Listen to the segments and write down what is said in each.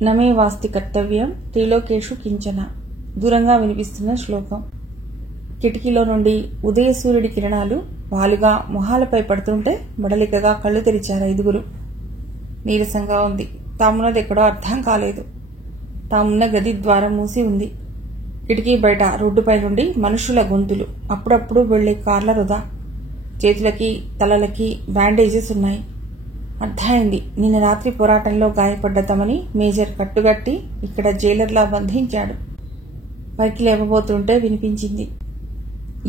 నమే వాస్తి కర్తవ్యం త్రిలోకేషు కించన. దూరంగా వినిపిస్తున్న శ్లోకం. కిటికీలో నుండి ఉదయ సూర్యుడి కిరణాలు వాలుగా మొహాలపై పడుతుంటే బడలికగా కళ్ళు తెరిచారు ఐదుగురు. నీరసంగా ఉంది. తామున్నదెక్కడో అర్థం కాలేదు. తామున్న గది ద్వారం మూసి ఉంది. కిటికీ బయట రోడ్డుపై నుండి మనుషుల గొంతులు, అప్పుడప్పుడు వెళ్లే కార్ల రుదా. చేతులకి తలలకి బ్యాండేజెస్ ఉన్నాయి. అర్థమైంది, నిన్న రాత్రి పోరాటంలో గాయపడ్డ తమని మేజర్ కట్టుగట్టి ఇక్కడ జైలర్లా బంధించాడు. పైకి లేవబోతుంటే వినిపించింది,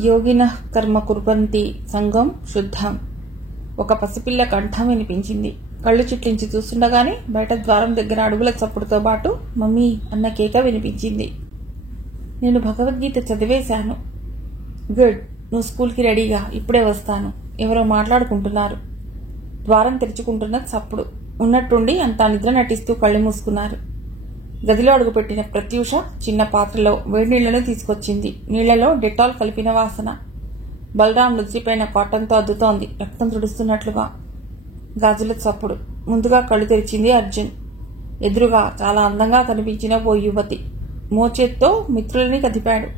యోగినః కర్మ కుర్వంతి సంగం శుద్ధం. ఒక పసిపిల్ల కంఠం వినిపించింది. కళ్ళు చిట్లించి చూస్తుండగానే బయట ద్వారం దగ్గర అడుగుల చప్పుడుతో పాటు మమ్మీ అన్న కేక వినిపించింది. నేను భగవద్గీత చదివేశాను. గుడ్, నువ్వు స్కూల్కి రెడీగా, ఇప్పుడే వస్తాను. ఎవరో మాట్లాడుకుంటున్నారు. ద్వారం తెరుచుకుంటున్న చప్పుడు. ఉన్నట్టుండి అంతా నిద్ర నటిస్తూ కళ్ళు మూసుకున్నారు. గదిలో అడుగుపెట్టిన ప్రత్యూష చిన్న పాత్రలో వేడి నీళ్లను తీసుకొచ్చింది. నీళ్లలో డెటాల్ కలిపిన వాసన. బలరాం నుజ్జిపైన కాటన్తో అద్దుతోంది, రక్తం తుడుస్తున్నట్లుగా. గాజుల చప్పుడు. ముందుగా కళ్ళు తెరిచింది అర్జున్. ఎదురుగా చాలా అందంగా కనిపించిన ఓ యువతి. మోచేత్తో మిత్రులని కదిపాడు.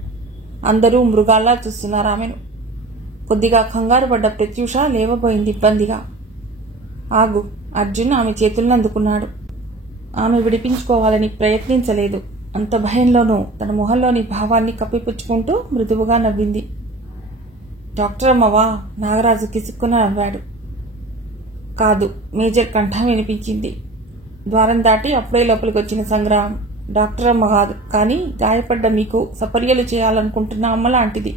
అందరూ మృగాల్లా చూస్తున్నారు ఆమెను. కొద్దిగా కంగారు పడ్డ ప్రత్యూష లేవబోయింది ఇబ్బందిగా. ఆగు, అర్జున్ ఆమె చేతులను అందుకున్నాడు. ఆమె విడిపించుకోవాలని ప్రయత్నించలేదు. అంత భయంలోనూ తన మొహంలోని భావాన్ని కప్పిపుచ్చుకుంటూ మృదువుగా నవ్వింది. డాక్టర్ అమ్మవా? నాగరాజు కిసుక్కున నవ్వాడు. కాదు, మేజర్ కంఠం వినిపించింది. ద్వారం దాటి అప్పుడే లోపలికి వచ్చిన సంగ్రామం. డాక్టర్ అమ్మ కాదు, కానీ గాయపడ్డ మీకు సపర్యలు చేయాలనుకుంటున్న అమ్మ లాంటిది.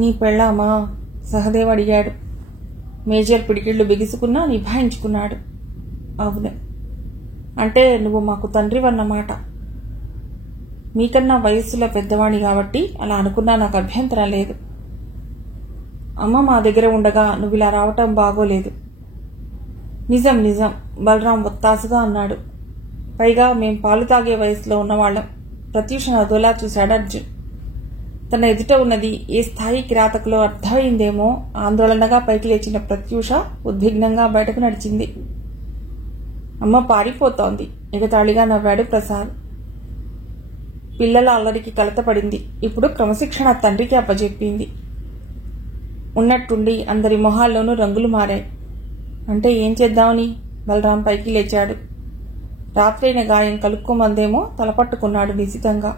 నీ పెళ్ళామా? సహదేవ్ అడిగాడు. మేజర్ పిడికిళ్లు బిగుసుకున్నా నిభాయించుకున్నాడు. అవును. అంటే నువ్వు మాకు తండ్రివన్నమాట. మీకన్నా వయస్సులో పెద్దవాణి కాబట్టి అలా అనుకున్నా నాకు అభ్యంతరం లేదు. అమ్మ మా దగ్గర ఉండగా నువ్వు ఇలా రావటం బాగోలేదు. నిజం నిజం, బలరాం ఒత్తాసుగా అన్నాడు. పైగా మేం పాలు తాగే వయసులో ఉన్నవాళ్లం. ప్రత్యూషను అదోలా చూశాడు అర్జున్. తన ఎదుట ఉన్నది ఏ స్థాయి కిరాతకులో అర్థమైందేమో ఆందోళనగా పైకి లేచిన ప్రత్యూష ఉద్విగ్నంగా బయటకు నడిచింది. అమ్మ పారిపోతోంది, ఎగతాళిగా నవ్వాడు ప్రసాద్. పిల్లల అల్లరికి కలతపడింది. ఇప్పుడు క్రమశిక్షణ తండ్రికి అప్పజెప్పింది. ఉన్నట్టుండి అందరి మొహాల్లోనూ రంగులు మారాయి. అంటే ఏం చేద్దామని? బలరాం పైకి లేచాడు. రాత్రైన గాయం కలుక్కోమందేమో తలపట్టుకున్నాడు నిశితంగా.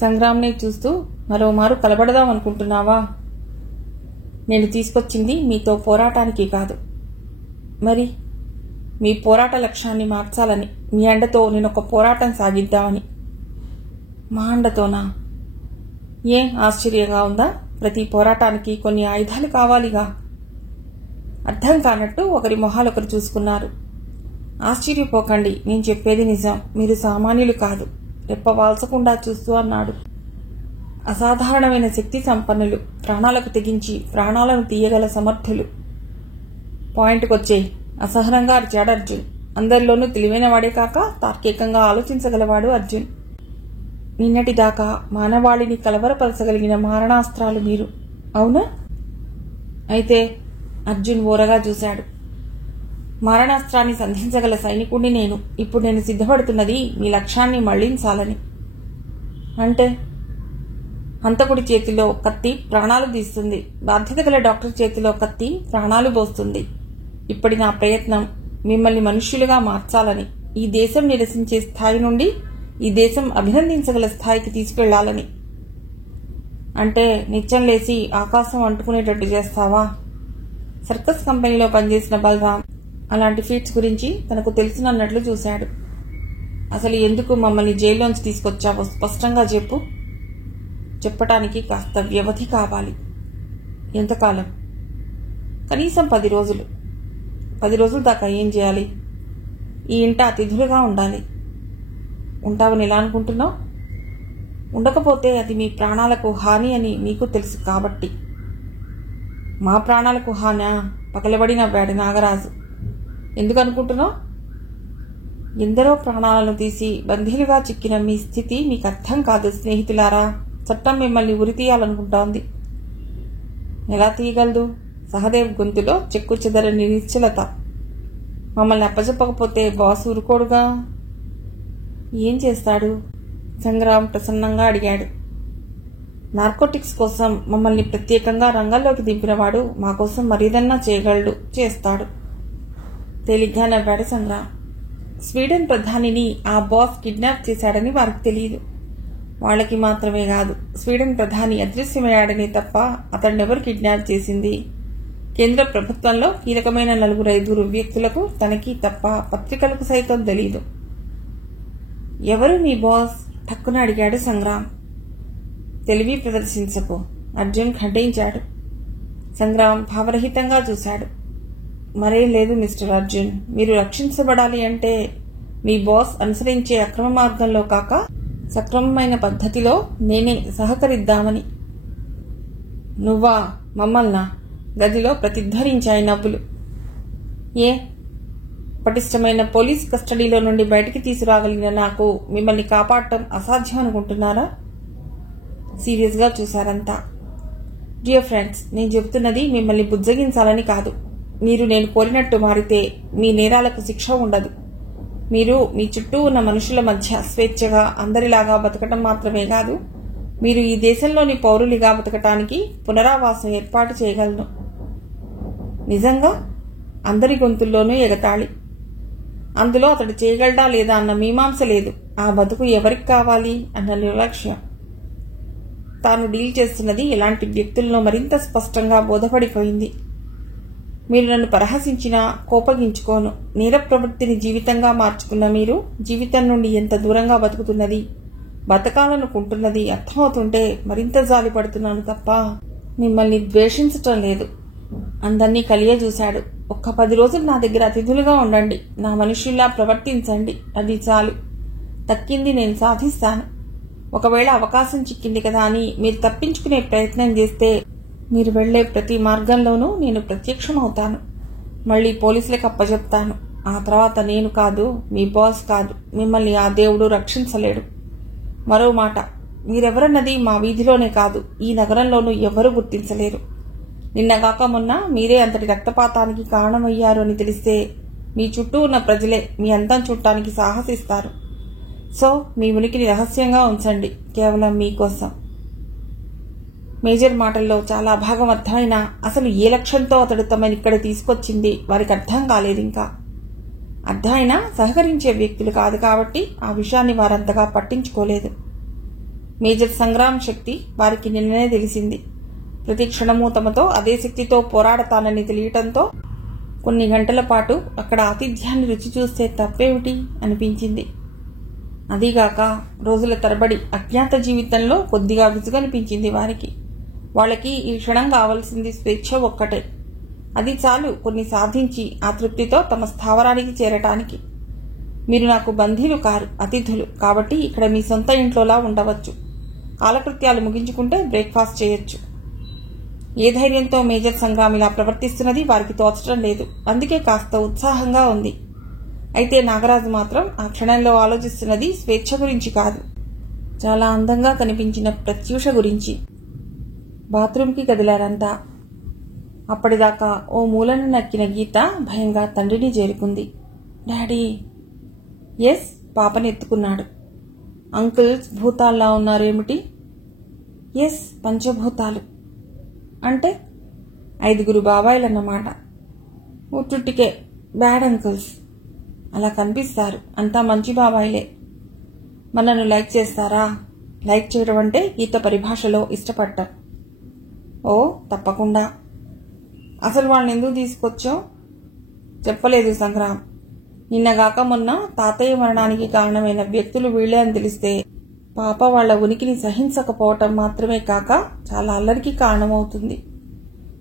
సంగ్రామ్ని చూస్తూ, మరోమారు కలబడదామనుకుంటున్నావా? నేను తీసుకొచ్చింది మీతో పోరాటానికి కాదు. మరి? మీ పోరాట లక్ష్యాన్ని మార్చాలని, మీ అండతో నేనొక పోరాటం సాగిద్దామని. మా అండతోనా? ఏం ఆశ్చర్యంగా ఉందా? ప్రతి పోరాటానికి కొన్ని ఆయుధాలు కావాలిగా. అర్థం కానట్టు ఒకరి మొహాలొకరు చూసుకున్నారు. ఆశ్చర్యపోకండి, నేను చెప్పేది నిజం. మీరు సామాన్యులు కాదు, రెప్పవాల్చకుండా చూస్తూ అన్నాడు. అసాధారణమైన శక్తి సంపన్నులు, ప్రాణాలకు తెగించి ప్రాణాలను తీయగల సమర్థులు. పాయింట్కొచ్చేయి, అసహనంగా అరిచాడు అర్జున్. అందరిలోనూ తెలివైన వాడే కాక తార్కికంగా ఆలోచించగలవాడు అర్జున్. నిన్నటిదాకా మానవాళిని కలవరపరచగలిగిన మారణాస్త్రాలు మీరు, అవునా? అయితే అర్జున్ ఓరగా చూశాడు. మారణాస్త్రాన్ని సంధించగల సైనికుడిని నేను. ఇప్పుడు నేను సిద్ధపడుతున్నది మీ లక్ష్యాన్ని మళ్లించాలని. అంటే? హంతకుడి చేతిలో కత్తి ప్రాణాలు తీస్తుంది, బాధ్యత గల డాక్టర్ చేతిలో కత్తి ప్రాణాలు పోస్తుంది. ఇప్పటి నా ప్రయత్నం మిమ్మల్ని మనుష్యులుగా మార్చాలని, ఈ దేశం నిరసించే స్థాయి నుండి ఈ దేశం అభినందించగల స్థాయికి తీసుకెళ్లాలని. అంటే నిత్యం లేచి ఆకాశం అంటుకునేటట్టు చేస్తావా? సర్కస్ కంపెనీలో పనిచేసిన బలరాం అలాంటి ఫీట్స్ గురించి తనకు తెలుసునన్నట్లు చూశాడు. అసలు ఎందుకు మమ్మల్ని జైల్లోంచి తీసుకొచ్చావో స్పష్టంగా చెప్పు. చెప్పటానికి కాస్త వ్యవధి కావాలి. ఎంతకాలం? కనీసం 10 రోజులు. 10 రోజుల దాకా ఏం చేయాలి? ఈ ఇంట అతిథులుగా ఉండాలి. ఉంటావని ఎలా అనుకుంటున్నావు? ఉండకపోతే అది మీ ప్రాణాలకు హాని అని నీకు తెలుసు కాబట్టి. మా ప్రాణాలకు హానా? పగలబడి నవ్వాడు నాగరాజు. ఎందుకు అనుకుంటున్నావు? ఎందరో ప్రాణాలను తీసి బందీలుగా చిక్కిన మీ స్థితి మీకు అర్థం కాదు స్నేహితులారా. చట్టం మిమ్మల్ని ఉరితీయాలనుకుంటోంది. ఎలా తీయగలదు? సహదేవ్ గొంతులో చెక్కు చెదరని నిశ్చలత. మమ్మల్ని అప్పచెప్పకపోతే బాస్ ఊరుకోడుగా. ఏం చేస్తాడు? సంగ్రామ్ ప్రసన్నంగా అడిగాడు. నార్కోటిక్స్ కోసం మమ్మల్ని ప్రత్యేకంగా రంగంలోకి దింపినవాడు మా కోసం మరేదన్నా చేయగలడు, చేస్తాడు. తేలిగ్గా నవ్వాడు సంగ్రామ్. స్వీడన్ ప్రధానిని ఆ బాస్ కిడ్నాప్ చేశాడని వారికి తెలియదు. వాళ్ళకి మాత్రమే కాదు, స్వీడన్ ప్రధాని అదృశ్యమయ్యాడనే తప్ప అతన్నెవరు కిడ్నాప్ చేసింది? కేంద్ర ప్రభుత్వంలో కీలకమైన 4-5 వ్యక్తులకు తనకి తప్ప పత్రికలకు సైతం తెలీదు. ఎవరు మీ బాస్? టక్కున అడిగాడు సంగ్రామ్. తెలివి ప్రదర్శించకు, అర్జున్ ఖండించాడు. సంగ్రామ్ భావరహితంగా చూశాడు. మరేం లేదు మిస్టర్ అర్జున్, మీరు రక్షించబడాలి అంటే మీ బాస్ అనుసరించే అక్రమ మార్గంలో కాక సక్రమమైన పద్ధతిలో నేనే సహకరిద్దామని. నువ్వా? మమ్మల్నా? గదిలో ప్రతిధ్వనించాయి నవ్వులు. ఏ పటిష్టమైన పోలీస్ కస్టడీలో నుండి బయటికి తీసుకురాగలిగిన నాకు మిమ్మల్ని కాపాడటం అసాధ్యం అనుకుంటున్నారా? సీరియస్ గా చూశారంతా. డియర్ ఫ్రెండ్స్, నేను చెబుతున్నది మిమ్మల్ని బుజ్జగించాలని కాదు. మీరు నేను కోరినట్టు మారితే మీ నేరాలకు శిక్ష ఉండదు. మీరు మీ చుట్టూ ఉన్న మనుషుల మధ్య స్వేచ్ఛగా అందరిలాగా బతకటం మాత్రమే కాదు, మీరు ఈ దేశంలోని పౌరులిగా బతకటానికి పునరావాసం ఏర్పాటు చేయగలను. నిజంగా అందరి గొంతుల్లోనూ ఎగతాళి. అందులో అతడు చేయగలడా లేదా అన్న మీమాంస లేదు. ఆ బతుకు ఎవరికి కావాలి అన్న నిర్లక్ష్యం. తాను డీల్ చేస్తున్నది ఎలాంటి వ్యక్తులను మరింత స్పష్టంగా బోధపడిపోయింది. మీరు నన్ను పరిహసించినా కోపగించుకోను. నేర ప్రవృత్తిని జీవితంగా మార్చుకున్న మీరు జీవితం నుండి ఎంత దూరంగా బతుకుతున్నది, బతకాలనుకుంటున్నది అర్థమవుతుంటే మరింత జాలిపడుతున్నాను తప్ప మిమ్మల్ని ద్వేషించటం లేదు. అందర్నీ కలియజూశాడు. ఒక్క 10 రోజులు నా దగ్గర అతిథులుగా ఉండండి, నా మనుషుల్లా ప్రవర్తించండి, అది చాలు. తక్కింది నేను సాధిస్తాను. ఒకవేళ అవకాశం చిక్కింది కదా అని మీరు తప్పించుకునే ప్రయత్నం చేస్తే మీరు వెళ్లే ప్రతి మార్గంలోనూ నేను ప్రత్యక్షమవుతాను. మళ్లీ పోలీసులకు అప్పచెప్తాను. ఆ తర్వాత నేను కాదు, మీ బాస్ కాదు, మిమ్మల్ని ఆ దేవుడు రక్షించలేడు. మరో మాట, మీరెవరన్నది మా వీధిలోనే కాదు, ఈ నగరంలోనూ ఎవ్వరూ గుర్తించలేరు. నిన్నగాక మొన్న మీరే అంతటి రక్తపాతానికి కారణమయ్యారు అని తెలిస్తే మీ చుట్టూ ఉన్న ప్రజలే మీ అంతం చూడటానికి సాహసిస్తారు. సో మీ ఉనికిని రహస్యంగా ఉంచండి, కేవలం మీకోసం. మేజర్ మాటల్లో చాలా భాగం అర్థమైనా అసలు ఏ లక్ష్యంతో అతడు తమని ఇక్కడ తీసుకొచ్చింది వారికి అర్థం కాలేదు. ఇంకా అర్థమైనా సహకరించే వ్యక్తులు కాదు కాబట్టి ఆ విషయాన్ని వారంతగా పట్టించుకోలేదు. మేజర్ సంగ్రామ్ శక్తి వారికి నిన్ననే తెలిసింది. ప్రతి క్షణము తమతో అదే శక్తితో పోరాడతానని తెలియటంతో కొన్ని గంటల పాటు అక్కడ ఆతిథ్యాన్ని రుచి చూస్తే తప్పేమిటి అనిపించింది. అదీగాక రోజుల తరబడి అజ్ఞాత జీవితంలో కొద్దిగా విసుగనిపించింది వారికి. వాళ్ళకి ఈ క్షణం కావలసింది స్వేచ్ఛ ఒక్కటే. అది చాలు కొన్ని సాధించి ఆ తృప్తితో తమ స్థావరానికి చేరటానికి. మీరు నాకు బంధీలు కారు, అతిథులు కాబట్టి ఇక్కడ మీ సొంత ఇంట్లోలా ఉండవచ్చు. కాలకృత్యాలు ముగించుకుంటే బ్రేక్ఫాస్ట్ చేయొచ్చు. ఏ ధైర్యంతో మేజర్ సంగ్రామ్ ఇలా ప్రవర్తిస్తున్నది వారికి తోచడం లేదు. అందుకే కాస్త ఉత్సాహంగా ఉంది. అయితే నాగరాజు మాత్రం ఆ క్షణంలో ఆలోచిస్తున్నది స్వేచ్ఛ గురించి కాదు, చాలా అందంగా కనిపించిన ప్రత్యూష గురించి. బాత్రూంకి కదిలారంతా. అప్పటిదాకా ఓ మూలను నక్కిన గీత భయంగా తండ్రిని చేరుకుంది. డాడీ. ఎస్, పాపని ఎత్తుకున్నాడు. అంకుల్స్ భూతాల్లా ఉన్నారేమిటి? ఎస్, పంచభూతాలు. అంటే 5 బాబాయిలన్నమాట. ఉట్టుటికే బ్యాడ్ అంకుల్స్. అలా కనిపిస్తారు, అంతా మంచి బాబాయిలే. మనను లైక్ చేస్తారా? లైక్ చేయడం అంటే గీత పరిభాషలో ఇష్టపడటం. ఓ తప్పకుండా. అసలు వాళ్ళని ఎందుకు తీసుకొచ్చావు? చెప్పలేదు సంగ్రామ్. నిన్నగాక మొన్న తాతయ్య మరణానికి కారణమైన వ్యక్తులు వీళ్లే అని తెలిస్తే పాప వాళ్ల ఉనికిని సహించకపోవటం మాత్రమే కాక చాలా అల్లరికి కారణమవుతుంది.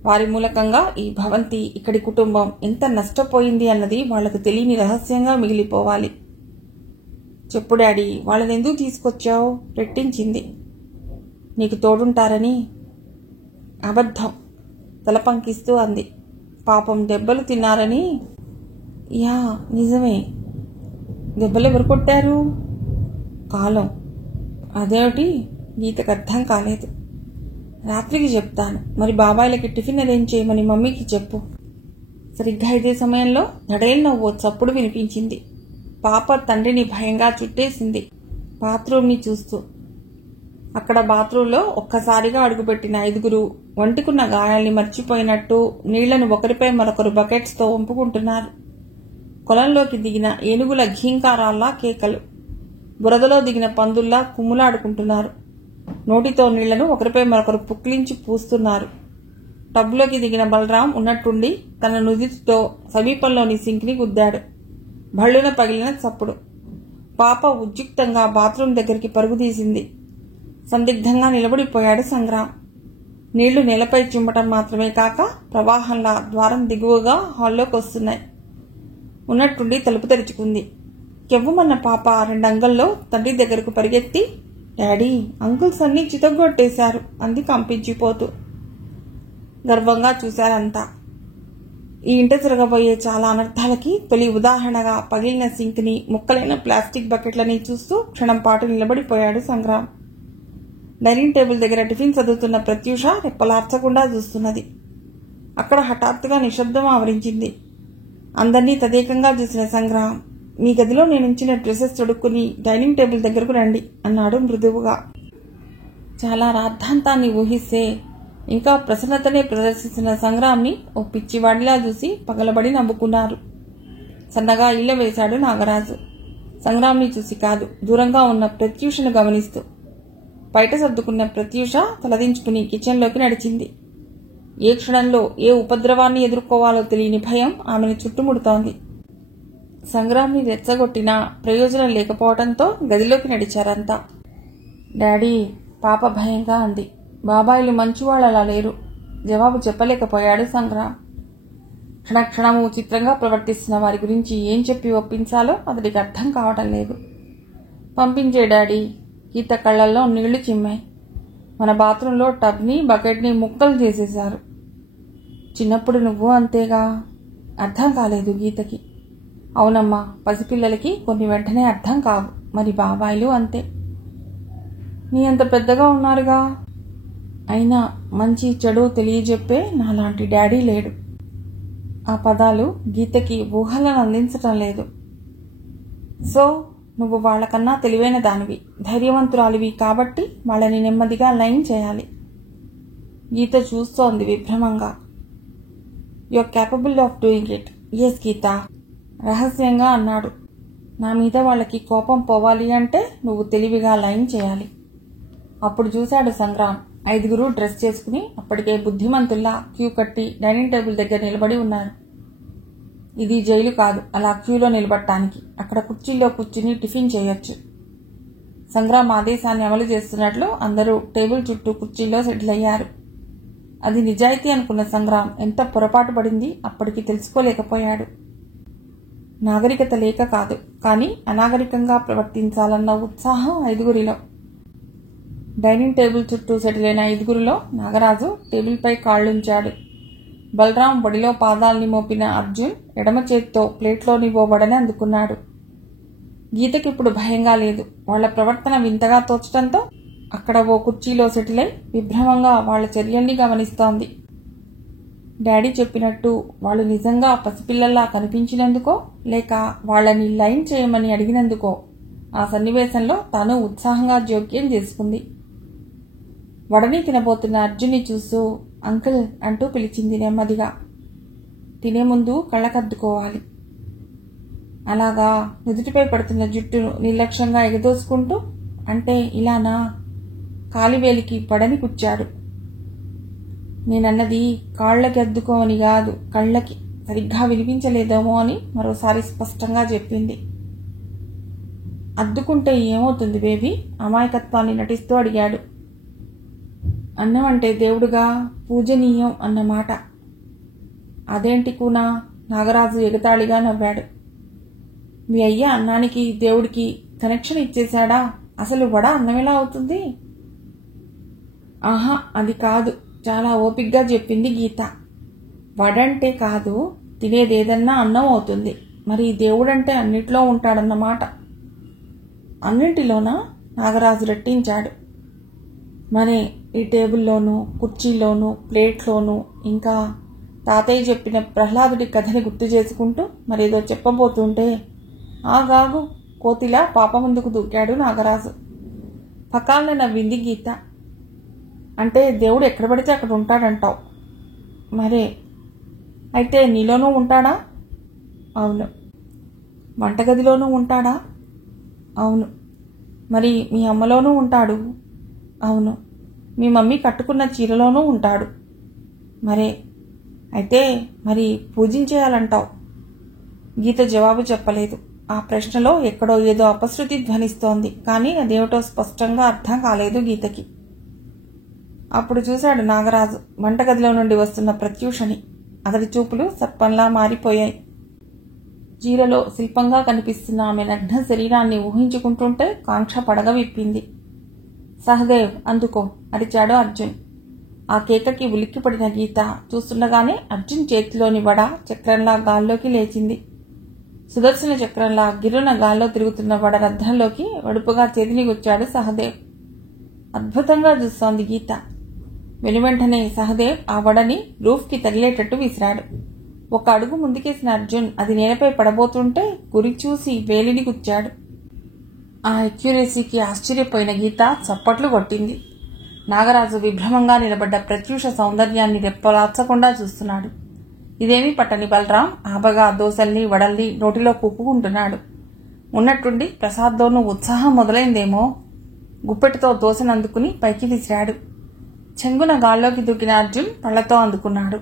వారి మూలకంగా ఈ భవంతి, ఇక్కడి కుటుంబం ఎంత నష్టపోయింది అన్నది వాళ్లకు తెలియని రహస్యంగా మిగిలిపోవాలి. చెప్పు డాడీ, వాళ్ళని ఎందుకు తీసుకొచ్చావు? రెట్టించింది. నీకు తోడుంటారని. అబద్ధం, తలపంకిస్తూ అంది. పాపం దెబ్బలు తిన్నారని. యా నిజమే. దెబ్బలెవరు కొట్టారు? కాలం. అదేమిటి? గీతకు అర్థం కాలేదు. రాత్రికి చెప్తాను. మరి బాబాయిలకి టిఫిన్ అరేంజ్ చేయమని మమ్మీకి చెప్పు. సరిగ్గా ఇదే సమయంలో ధడేల్ నవ్వు చప్పుడు వినిపించింది. పాప తండ్రిని భయంగా చుట్టేసింది బాత్రూంని చూస్తూ. అక్కడ బాత్రూంలో ఒక్కసారిగా అడుగుపెట్టిన 5 ఒంటికున్న గాయాల్ని మర్చిపోయినట్టు నీళ్లను ఒకరిపై మరొకరు బకెట్స్తో వంపుకుంటున్నారు. కొలంలోకి దిగిన ఏనుగుల ఘీంకారాల్లా కేకలు, బురదలో దిగిన పందుల్లా కుమ్ములాడుకుంటున్నారు. నోటితో నీళ్లను ఒకరిపై మరొకరు పుక్లించి పూస్తున్నారు. టబ్లోకి దిగిన బలరాం ఉన్నట్టుండి తన నుదిటితో సమీపంలోని సింక్ని గుద్దాడు. భళ్ళున పగిలిన చప్పుడు. పాప ఉద్యుక్తంగా బాత్రూం దగ్గరికి పరుగుదీసింది. సందిగ్ధంగా నిలబడిపోయాడు సంగ్రాం. నీళ్లు నేలపై చిమ్మటం మాత్రమే కాక ప్రవాహంలా ద్వారం దిగువగా హాల్లోకి వస్తున్నాయి. ఉన్నట్టుండి తలుపు తెరుచుకుంది. కెవ్వుమన్న పాప 2 అంగల్లో తండ్రి దగ్గరకు పరిగెత్తి, డాడీ, అంకుల్స్ అన్నీ చితగ్గొట్టేశారు అంది కంపించిపోతూ. గర్వంగా చూశారంతా. ఈ ఇంట జరగబోయే చాలా అనర్థాలకి తొలి ఉదాహరణగా పగిలిన సింక్ని, ముక్కలైన ప్లాస్టిక్ బకెట్లని చూస్తూ క్షణం పాటు నిలబడిపోయాడు సంగ్రాం. డైనింగ్ టేబుల్ దగ్గర టిఫిన్ చదువుతున్న ప్రత్యూష రెప్పలార్చకుండా చూస్తున్నది. అక్కడ హఠాత్తుగా నిశ్శబ్దం ఆవరించింది. అందర్నీ తదేకంగా చూసిన సంగ్రాం, మీ గదిలో నేనుంచిన డ్రెస్సెస్ తొడుక్కుని డైనింగ్ టేబుల్ దగ్గరకు రండి అన్నాడు మృదువుగా. చాలా రాద్ధాంతాన్ని ఊహిస్తే ఇంకా ప్రసన్నతనే ప్రదర్శిస్తున్న సంగ్రాంని ఓ పిచ్చివాడిలా చూసి పగలబడి నవ్వుకున్నారు. సన్నగా ఈల వేశాడు నాగరాజు. సంగ్రాంని చూసి కాదు, దూరంగా ఉన్న ప్రత్యూషను గమనిస్తూ. బయట సర్దుకున్న ప్రత్యూష తలదించుకుని కిచెన్లోకి నడిచింది. ఏ క్షణంలో ఏ ఉపద్రవాన్ని ఎదుర్కోవాలో తెలియని భయం ఆమెను చుట్టుముడుతోంది. సంగ్రాంని రెచ్చగొట్టినా ప్రయోజనం లేకపోవడంతో గదిలోకి నడిచారంతా. డాడీ, పాప భయంగా అంది. బాబాయిలు మంచివాళ్ళలా లేరు. జవాబు చెప్పలేకపోయాడు సంగ్రాం. క్షణక్షణము చిత్రంగా ప్రవర్తిస్తున్న వారి గురించి ఏం చెప్పి ఒప్పించాలో అతడికి అర్థం కావటం లేదు. పంపించే డాడీ. గీత కళ్ళల్లో నీళ్లు చిమ్మాయి. మన బాత్రూంలో టబ్ని బకెట్ని ముక్కలు చేసేశారు. చిన్నప్పుడు నువ్వు అంతేగా. అర్థం కాలేదు గీతకి. అవునమ్మా, పసిపిల్లలకి కొన్ని వెంటనే అర్థం కావు. మరి బాబాయిలు అంతే. నీ అంత పెద్దగా ఉన్నారుగా. అయినా మంచి చెడు తెలియజెప్పే నాలాంటి డాడీ లేడు. ఆ పదాలు గీతకి ఊహలను అందించటం లేదు. సో నువ్వు వాళ్లకన్నా తెలివైన దానివి, ధైర్యవంతురాలివి కాబట్టి వాళ్ళని నెమ్మదిగా లైన్ చేయాలి. గీత చూస్తోంది విభ్రమంగా. You are capable of doing it. Yes Geeta, రహస్యంగా అన్నాడు. నా మీద వాళ్ళకి కోపం పోవాలి అంటే నువ్వు తెలివిగా లైన్ చేయాలి. అప్పుడు చూశాడు సంగ్రాం. 5 డ్రెస్ చేసుకుని అప్పటికే బుద్ధిమంతుల్లా క్యూ కట్టి డైనింగ్ టేబుల్ దగ్గర నిలబడి ఉన్నారు. ఇది జైలు కాదు అలా క్యూలో నిలబడటానికి. అక్కడ కుర్చీలో కూర్చుని టిఫిన్ చేయొచ్చు. సంగ్రాం ఆదేశాన్ని అమలు చేస్తున్నట్లు అందరూ టేబుల్ చుట్టూ కుర్చీలో సెటిల్ అయ్యారు. అది నిజాయితీ అనుకున్న సంగ్రాం ఎంత పొరపాటు పడింది అప్పటికి తెలుసుకోలేకపోయాడు. నాగరికత లేక కాదు, కానీ అనాగరికంగా ప్రవర్తించాలన్న ఉత్సాహం 5 డైనింగ్ టేబుల్ చుట్టూ సెటిల్ అయిన 5 నాగరాజు టేబుల్పై కాళ్లుంచాడు. బలరాం బడిలో పాదాల్ని మోపిన అర్జున్ ఎడమ చేత్తో ప్లేట్లోని ఓ వడని అందుకున్నాడు. గీతకిప్పుడు భయంగా లేదు. వాళ్ల ప్రవర్తన వింతగా తోచటంతో అక్కడ ఓ కుర్చీలో సెటిల్ అయి విభ్రమంగా వాళ్ల చర్యల్ని గమనిస్తోంది. డాడీ చెప్పినట్టు వాళ్ళు నిజంగా పసిపిల్లల్లా కనిపించినందుకో లేక వాళ్లని లైన్ చేయమని అడిగినందుకో ఆ సన్నివేశంలో తాను ఉత్సాహంగా జోక్యం చేసుకుంది. వడని తినబోతున్న అర్జున్ని చూస్తూ అంకుల్ అంటూ పిలిచింది నెమ్మదిగా. తినే ముందు కళ్ళకద్దుకోవాలి. అలాగా నుదుటిపై పడుతున్న జుట్టును నిర్లక్ష్యంగా ఎగదోసుకుంటూ, అంటే ఇలానా? కాలివేలికి పడని కూర్చాడు. నేనన్నది కాళ్లకి అద్దుకోమని కాదు, కళ్ళకి. సరిగ్గా వినిపించలేదేమో అని మరోసారి స్పష్టంగా చెప్పింది. అద్దుకుంటే ఏమవుతుంది బేబీ? అమాయకత్వాన్ని నటిస్తూ అడిగాడు. అన్నం అంటే దేవుడుగా పూజనీయం అన్నమాట. అదేంటి కూనా? నాగరాజు ఎగతాళిగా నవ్వాడు. మీ అయ్య అన్నానికి దేవుడికి కనెక్షన్ ఇచ్చేశాడా? అసలు వడ అన్నమేలా అవుతుంది? ఆహా, అది కాదు, చాలా ఓపిగ్గా చెప్పింది గీత. వడంటే కాదు, తినేదేదన్నా అన్నం అవుతుంది. మరి దేవుడంటే అన్నిట్లో ఉంటాడన్నమాట. అన్నింటిలోనా? నాగరాజు రెట్టించాడు. మరే ఈ టేబుల్లోనూ, కుర్చీలోనూ, ప్లేట్లోనూ, ఇంకా తాతయ్య చెప్పిన ప్రహ్లాదుడి కథని గుర్తు చేసుకుంటూ మరేదో చెప్పబోతుంటే ఆగాగు, కోతిలా పాప ముందుకు దూకాడు నాగరాజు. పకాలన నవ్వింది గీత. అంటే దేవుడు ఎక్కడ పడితే అక్కడ ఉంటాడంటావు. మరే, అయితే నీలోనూ ఉంటాడా? అవును. వంటగదిలోనూ ఉంటాడా? అవును. మరి మీ అమ్మలోనూ ఉంటాడు? అవును. మీ మమ్మీ కట్టుకున్న చీరలోనూ ఉంటాడు? మరే, అయితే మరి పూజించేయాలంటావు. గీత జవాబు చెప్పలేదు. ఆ ప్రశ్నలో ఎక్కడో ఏదో అపశృతి ధ్వనిస్తోంది, కానీ అదేమిటో స్పష్టంగా అర్థం కాలేదు గీతకి. అప్పుడు చూశాడు నాగరాజు వంటగదిలో నుండి వస్తున్న ప్రత్యూషని. అతడి చూపులు సర్పంలా మారిపోయాయి. చీరలో శిల్పంగా కనిపిస్తున్న ఆమె నగ్న శరీరాన్ని ఊహించుకుంటుంటే కాంక్ష పడగ విప్పింది. సహదేవ్, అందుకో, అరిచాడు అర్జున్. ఆ కేకకి ఉలిక్కిపడిన గీత చూస్తుండగానే అర్జున్ చేతిలోని వడ చక్రంలా గాల్లోకి లేచింది. సుదర్శన చక్రంలా గిర్రున గాల్లో తిరుగుతున్న వడ రథంలోకి వడుపుగా చేతిని గుచ్చాడు సహదేవ్. అద్భుతంగా చూస్తోంది గీత. వెనువెంటనే సహదేవ్ ఆ వడని రూఫ్కి తగిలేటట్టు విసిరాడు. ఒక అడుగు ముందుకేసిన అర్జున్ అది నేలపై పడబోతుంటే గురి చూసి వేలిని గుచ్చాడు. ఆ ఎక్యురేసీకి ఆశ్చర్యపోయిన గీత చప్పట్లు కొట్టింది. నాగరాజు విభ్రమంగా నిలబడ్డ ప్రత్యూష సౌందర్యాన్ని రెప్పలార్చకుండా చూస్తున్నాడు. ఇదేమీ పట్టని బలరాం ఆబగా దోసల్ని వడల్ని నోటిలో కుప్పుకుంటున్నాడు. ఉన్నట్టుండి ప్రసాద్లోనూ ఉత్సాహం మొదలైందేమో. గుప్పెటితో దోశను అందుకుని పైకి విసిరాడు. చెంగున గాల్లోకి దూకిన అర్జున్ పళ్లతో అందుకున్నాడు.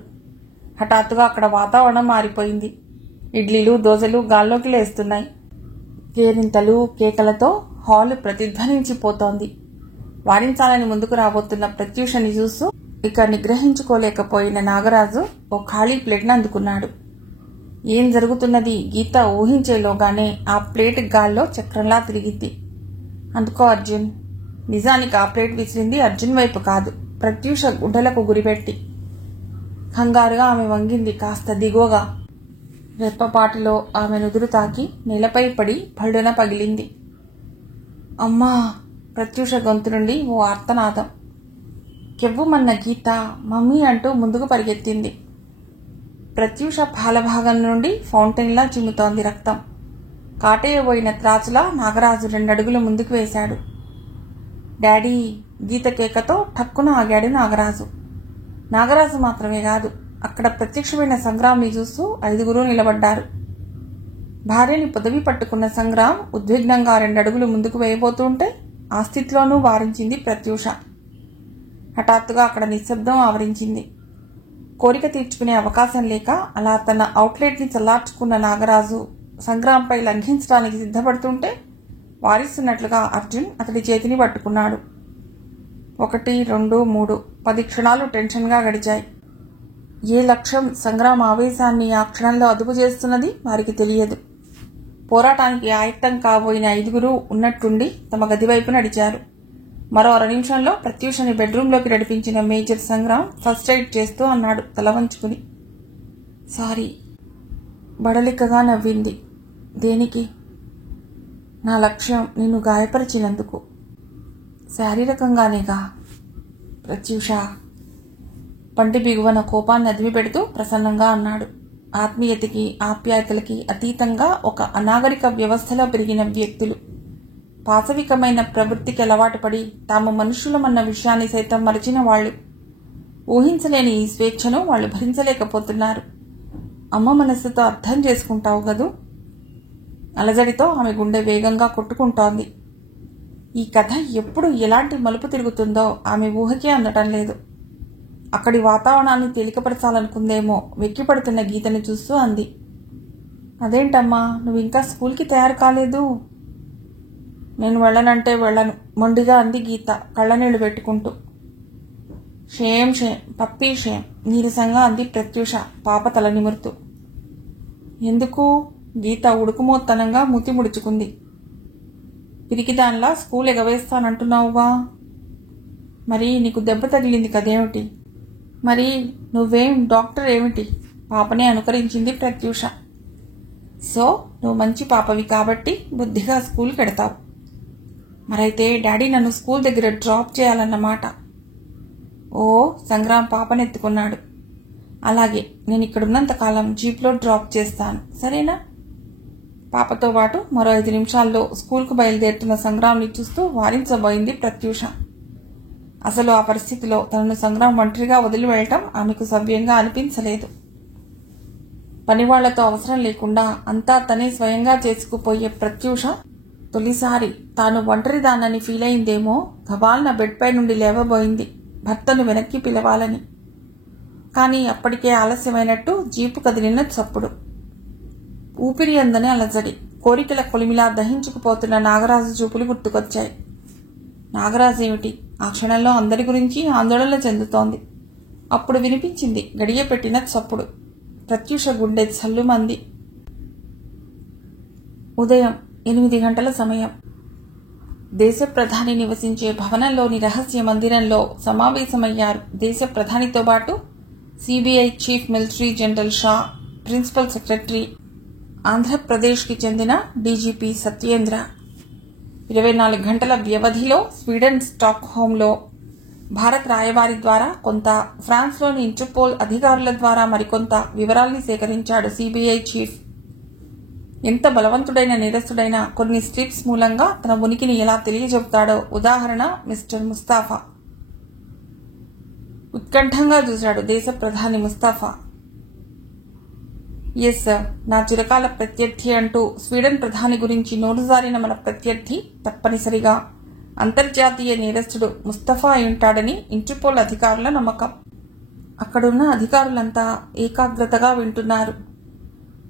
హఠాత్తుగా అక్కడ వాతావరణం మారిపోయింది. ఇడ్లీలు దోశలు గాల్లోకి లేస్తున్నాయి. కేరింతలు కేకలతో హాలు ప్రతిధ్వనించిపోతోంది. వారించాలని ముందుకు రాబోతున్న ప్రత్యూషని చూస్తూ ఇక నిగ్రహించుకోలేకపోయిన నాగరాజు ఓ ఖాళీ ప్లేట్ను అందుకున్నాడు. ఏం జరుగుతున్నది గీత ఊహించేలోగానే ఆ ప్లేట్ గాల్లో చక్రంలా తిరిగింది. అందుకో అర్జున్. నిజానికి ఆ ప్లేట్ విసిరింది అర్జున్ వైపు కాదు, ప్రత్యూష గుడ్డలకు గురిపెట్టి. కంగారుగా ఆమె వంగింది కాస్త దిగోగా. రెప్పపాటులో ఆమె నుదురు తాకి నేలపై పడి భళ్ళున పగిలింది. అమ్మా! ప్రత్యూష గొంతు నుండి ఓ ఆర్తనాదం. కెవ్వుమన్న గీత మమ్మీ అంటూ ముందుకు పరిగెత్తింది. ప్రత్యూష పాలభాగం నుండి ఫౌంటైన్లా చిమ్ముతోంది రక్తం. కాటేయబోయిన త్రాచులా నాగరాజు 2 అడుగులు ముందుకు వేశాడు. డాడీ! గీత కేకతో ఠక్కున ఆగాడు నాగరాజు. నాగరాజు మాత్రమే కాదు, అక్కడ ప్రత్యక్షమైన సంగ్రామ్ని చూస్తూ 5గురు నిలబడ్డారు. భార్యని పొదవి పట్టుకున్న సంగ్రామ్ ఉద్విగ్నంగా 2 అడుగులు ముందుకు వేయబోతుంటే ఆ స్థితిలోనూ వారించింది ప్రత్యూష. హఠాత్తుగా అక్కడ నిశ్శబ్దం ఆవరించింది. కోరిక తీర్చుకునే అవకాశం లేక అలా తన అవుట్లెట్ని చల్లార్చుకున్న నాగరాజు సంగ్రాంపై లంఘించడానికి సిద్ధపడుతుంటే వారిస్తున్నట్లుగా అర్జున్ అతడి చేతిని పట్టుకున్నాడు. 1, 2, 3 10 క్షణాలు టెన్షన్గా గడిచాయి. ఏ లక్ష్యం సంగ్రామ ఆవేశాన్ని ఆ క్షణంలో అదుపు చేస్తున్నది వారికి తెలియదు. పోరాటానికి ఆయత్తం కాబోయిన 5గురు ఉన్నట్టుండి తమ గదివైపు నడిచారు. మరో 2 నిమిషంలో ప్రత్యూషని బెడ్రూంలోకి నడిపించిన మేజర్ సంగ్రామ్ ఫస్ట్ ఎయిడ్ చేస్తూ అన్నాడు తల వంచుకుని. సారీ. బడలికగా నవ్వింది. దేనికి? నా లక్ష్యం నిన్ను గాయపరిచినందుకు. శారీరకంగానేగా. ప్రత్యూష పంటి బిగువన కోపాన్ని అదిమి పెడుతూ ప్రసన్నంగా అన్నాడు. ఆత్మీయతకి ఆప్యాయతలకి అతీతంగా ఒక అనాగరిక వ్యవస్థలో పెరిగిన వ్యక్తులు పాశవికమైన ప్రవృత్తికి అలవాటు పడి తాము మనుషులమన్న విషయాన్ని సైతం మరిచిన వాళ్ళు. ఊహించలేని ఈ స్వేచ్ఛను వాళ్ళు భరించలేకపోతున్నారు. అమ్మ మనస్సుతో అర్థం చేసుకుంటావు గదు. అలజడితో ఆమె గుండె వేగంగా కొట్టుకుంటోంది. ఈ కథ ఎప్పుడు ఎలాంటి మలుపు తిరుగుతుందో ఆమె ఊహకే అందటం లేదు. అక్కడి వాతావరణాన్ని తేలికపరచాలనుకుందేమో వెక్కిపడుతున్న గీతని చూస్తూ అంది. అదేంటమ్మా, నువ్వు ఇంకా స్కూల్కి తయారు కాలేదు? నేను వెళ్ళనంటే వెళ్ళను, మొండిగా అంది గీత కళ్ళనీళ్లు పెట్టుకుంటూ. షేమ్ షేమ్, పప్పీ షేమ్, నీరసంగా అంది ప్రత్యూష పాప తల నిమురుతూ. ఎందుకు? గీత ఉడుకుమోత్తనంగా మూతి ముడుచుకుంది. పిరికిదాన్లా స్కూల్ ఎగవేస్తానంటున్నావుగా. మరి నీకు దెబ్బ తగిలింది కదేమిటి? మరి నువ్వేం డాక్టర్ ఏమిటి? పాపనే అనుకరించింది ప్రత్యూష. సో నువ్వు మంచి పాపవి కాబట్టి బుద్ధిగా స్కూల్కి వెడతావు. మరైతే డాడీ నన్ను స్కూల్ దగ్గర డ్రాప్ చేయాలన్నమాట. ఓ, సంగ్రామ్ పాపనెత్తుకున్నాడు. అలాగే, నేను ఇక్కడున్నంతకాలం జీప్లో డ్రాప్ చేస్తాను, సరేనా? పాపతో పాటు మరో 5 నిమిషాల్లో స్కూల్కు బయలుదేరుతున్న సంగ్రామ్ని చూస్తూ వారించబోయింది ప్రత్యూష. అసలు ఆ పరిస్థితిలో తనను సంగ్రామ్ ఒంటరిగా వదిలి వెళ్లటం ఆమెకు సవ్యంగా అనిపించలేదు. పనివాళ్లతో అవసరం లేకుండా అంతా తనే స్వయంగా చేసుకుపోయే ప్రత్యూష తొలిసారి తాను ఒంటరిదానని ఫీల్ అయిందేమో. గబాల్న బెడ్పై నుండి లేవబోయింది భర్తను వెనక్కి పిలవాలని. కానీ అప్పటికే ఆలస్యమైనట్టు జీపు కదిలిన చప్పుడు, ఊపిరి అందని అలజడి, కోరికల కొలిమిలా దహించుకుపోతున్న నాగరాజు చూపులు గుర్తుకొచ్చాయి. నాగరాజు ఏమిటి ఆ క్షణంలో అందరి గురించి ఆందోళన చెందుతోంది. అప్పుడు వినిపించింది గడియ పెట్టిన చప్పుడు. ప్రత్యూష గుండె చల్లుమంది. ఉదయం 8 గంటల సమయం. దేశ ప్రధాని నివసించే భవనంలోని రహస్య మందిరంలో సమావేశమయ్యారు దేశ ప్రధానితో పాటు CBI chief military general Shah, principal secretary, ఆంధ్రప్రదేశ్కి చెందిన డీజీపీ సత్యేంద్ర. 24 గంటల వ్యవధిలో స్వీడన్ స్టాక్ హోంలో భారత రాయబారి ద్వారా కొంత, ఫ్రాన్స్లోని ఇంటర్పోల్ అధికారుల ద్వారా మరికొంత వివరాల్ని సేకరించాడు సిబిఐ చీఫ్. ఎంత బలవంతుడైన నేరస్తుడైనా కొన్ని స్ట్రిప్స్ మూలంగా తన ఉనికిని ఎలా తెలియజెబుతాడో. ఉదాహరణ మిస్టర్ ముస్తాఫా. ఉత్కంఠంగా చూశాడు దేశ ప్రధాని ముస్తాఫా. ఎస్ సార్, నా చిరకాల ప్రత్యర్థి అంటూ స్వీడన్ ప్రధాని గురించి నోరుజారిన మన ప్రత్యర్థి తప్పనిసరిగా అంతర్జాతీయ నేరస్తుడు ముస్తఫా అయి ఉంటాడని ఇంటర్పోల్ అధికారుల నమ్మకం. అక్కడున్న అధికారులంతా ఏకాగ్రతగా వింటున్నారు.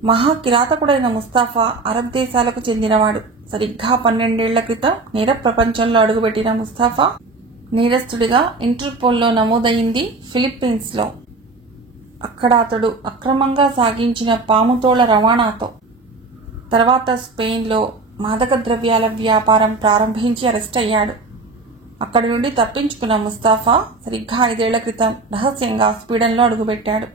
మహా కిరాతకుడైన ముస్తాఫా అరబ్ దేశాలకు చెందినవాడు. సరిగ్గా 12 ఏళ్ల క్రితం నేర ప్రపంచంలో అడుగుపెట్టిన ముస్తాఫా నేరస్తుడిగా ఇంటర్పోల్లో నమోదైంది ఫిలిప్పీన్స్లో. అక్కడ అతడు అక్రమంగా సాగించిన పాముతోళ్ల రవాణాతో, తర్వాత స్పెయిన్లో మాదక ద్రవ్యాల వ్యాపారం ప్రారంభించి అరెస్ట్ అయ్యాడు. అక్కడి నుండి తప్పించుకున్న ముస్తాఫా సరిగ్గా 5 ఏళ్ల క్రితం రహస్యంగా స్వీడన్లో అడుగుపెట్టాడు.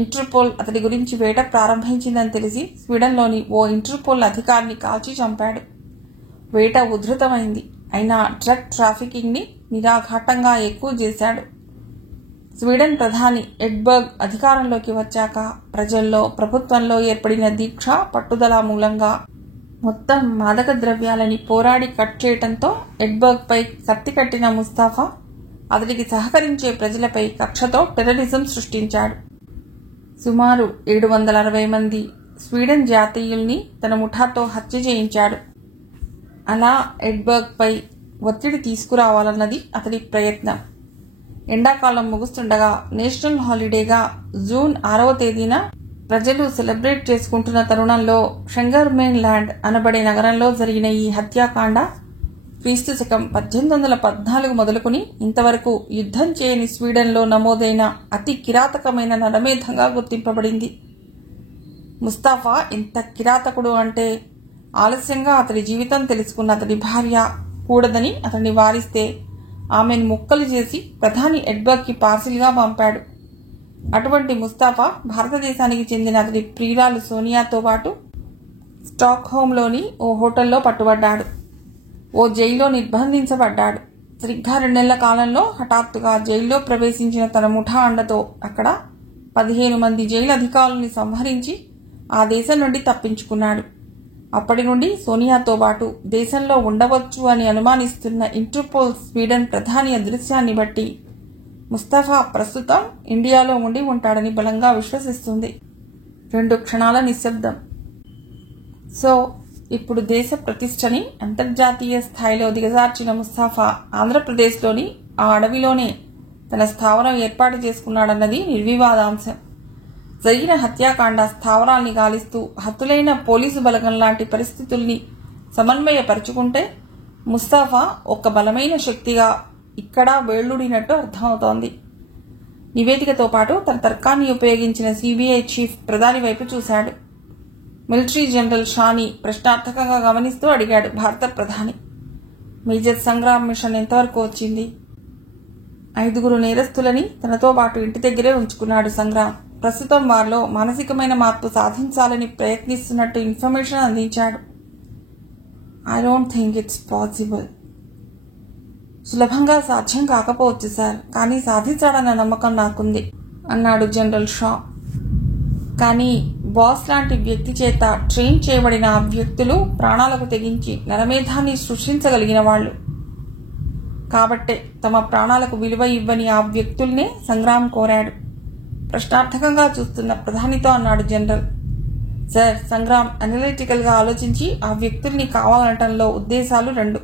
ఇంటర్పోల్ అతడి గురించి వేట ప్రారంభించిందని తెలిసి స్వీడన్లోని ఓ ఇంటర్పోల్ అధికారిని కాల్చి చంపాడు. వేట ఉధృతమైంది. అయినా డ్రగ్ ట్రాఫికింగ్ని నిరాఘాటంగా ఎక్కువ చేశాడు. స్వీడన్ ప్రధాని ఎడ్బర్గ్ అధికారంలోకి వచ్చాక ప్రజల్లో, ప్రభుత్వంలో ఏర్పడిన దీక్ష, పట్టుదల మూలంగా మొత్తం మాదక ద్రవ్యాలని పోరాడి కట్ చేయటంతో ఎడ్బర్గ్ పై కత్తి కట్టిన ముస్తాఫా అతడికి సహకరించే ప్రజలపై కక్షతో టెర్రరిజం సృష్టించాడు. సుమారు 760 మంది స్వీడన్ జాతీయుల్ని తన ముఠాతో హత్య చేయించాడు. అలా ఎడ్బర్గ్ పై ఒత్తిడి తీసుకురావాలన్నది అతడి ప్రయత్నం. ఎండాకాలం ముగుస్తుండగా నేషనల్ హాలిడేగా జూన్ 6వ తేదీన ప్రజలు సెలబ్రేట్ చేసుకుంటున్న తరుణంలో షెంగర్మేన్ ల్యాండ్ అనబడే నగరంలో జరిగిన ఈ హత్యాకాండ క్రీస్తు శకం 1814 మొదలుకుని ఇంతవరకు యుద్ధం చేయని స్వీడన్లో నమోదైన అతి కిరాతకమైన నరమేధంగా గుర్తింపబడింది. ముస్తాఫా ఎంత కిరాతకుడు అంటే ఆలస్యంగా అతడి జీవితం తెలుసుకున్న అతడి భార్య కూడదని అతన్ని వారిస్తే ఆమెను ముక్కలు చేసి ప్రధాని ఎడ్బర్గ్కి పార్సిల్గా పంపాడు. అటువంటి ముస్తాఫా భారతదేశానికి చెందిన అతడి ప్రియురాలు సోనియాతో పాటు స్టాక్ హోంలోని ఓ హోటల్లో పట్టుబడ్డాడు. ఓ జైల్లో నిర్బంధించబడ్డాడు. సరిగ్గా 2 నెలల కాలంలో హఠాత్తుగా జైల్లో ప్రవేశించిన తన ముఠా అండతో అక్కడ 15 మంది జైలు అధికారుల్ని సంహరించి ఆ దేశం నుండి తప్పించుకున్నాడు. అప్పటి నుండి సోనియాతో పాటు దేశంలో ఉండవచ్చు అని అనుమానిస్తున్న ఇంటర్పోల్ స్వీడన్ ప్రధాని అదృశ్యాన్ని బట్టి ముస్తఫా ప్రస్తుతం ఇండియాలో ఉండి ఉంటాడని బలంగా విశ్వసిస్తుంది. 2 క్షణాల నిశ్శబ్దం. సో ఇప్పుడు దేశ ప్రతిష్టని అంతర్జాతీయ స్థాయిలో దిగజార్చిన ముస్తఫా ఆంధ్రప్రదేశ్లోని ఆ అడవిలోనే తన స్థావరం ఏర్పాటు చేసుకున్నాడన్నది నిర్వివాదాంశం. జరిగిన హత్యాకాండ స్థావరాల్ని గాలిస్తూ హతులైన పోలీసు బలగం లాంటి పరిస్థితుల్ని సమన్వయపరుచుకుంటే ముస్తఫా ఒక బలమైన శక్తిగా ఇక్కడ వేళ్లుడినట్టు అర్థమవుతోంది. నివేదికతో పాటు తన తర్కాన్ని ఉపయోగించిన సిబిఐ చీఫ్ ప్రధాని వైపు చూశాడు. మిలిటరీ జనరల్ షాని ప్రశ్నార్థకంగా గమనిస్తూ అడిగాడు భారత ప్రధాని. మేజర్ సంగ్రామ్ మిషన్ ఎంతవరకు వచ్చింది? 5 నేరస్తులని తనతో పాటు ఇంటి దగ్గరే ఉంచుకున్నాడు సంగ్రామ్. ప్రస్తుతం వారిలో మానసికమైన మార్పు సాధించాలని ప్రయత్నిస్తున్నట్టు ఇన్ఫర్మేషన్ అందించాడు. I don't think it's possible. సులభంగా సాధ్యం కాకపోవచ్చు సార్, కానీ సాధించాడన్న నమ్మకం నాకుంది అన్నాడు జనరల్ షా. కానీ బాస్ లాంటి వ్యక్తి చేత ట్రైన్ చేయబడిన ఆ వ్యక్తులు ప్రాణాలకు తెగించి నరమేధాన్ని సృష్టించగలిగిన వాళ్ళు. కాబట్టే తమ ప్రాణాలకు విలువ ఇవ్వని ఆ వ్యక్తుల్నే సంగ్రామ్ కోరాడు. ప్రశ్నార్థకంగా చూస్తున్న ప్రధానితో అన్నాడు జనరల్. సార్, సంగ్రామ్ అనలిటికల్ గా ఆలోచించి ఆ వ్యక్తుల్ని కావాలనటంలో ఉద్దేశాలు రెండు.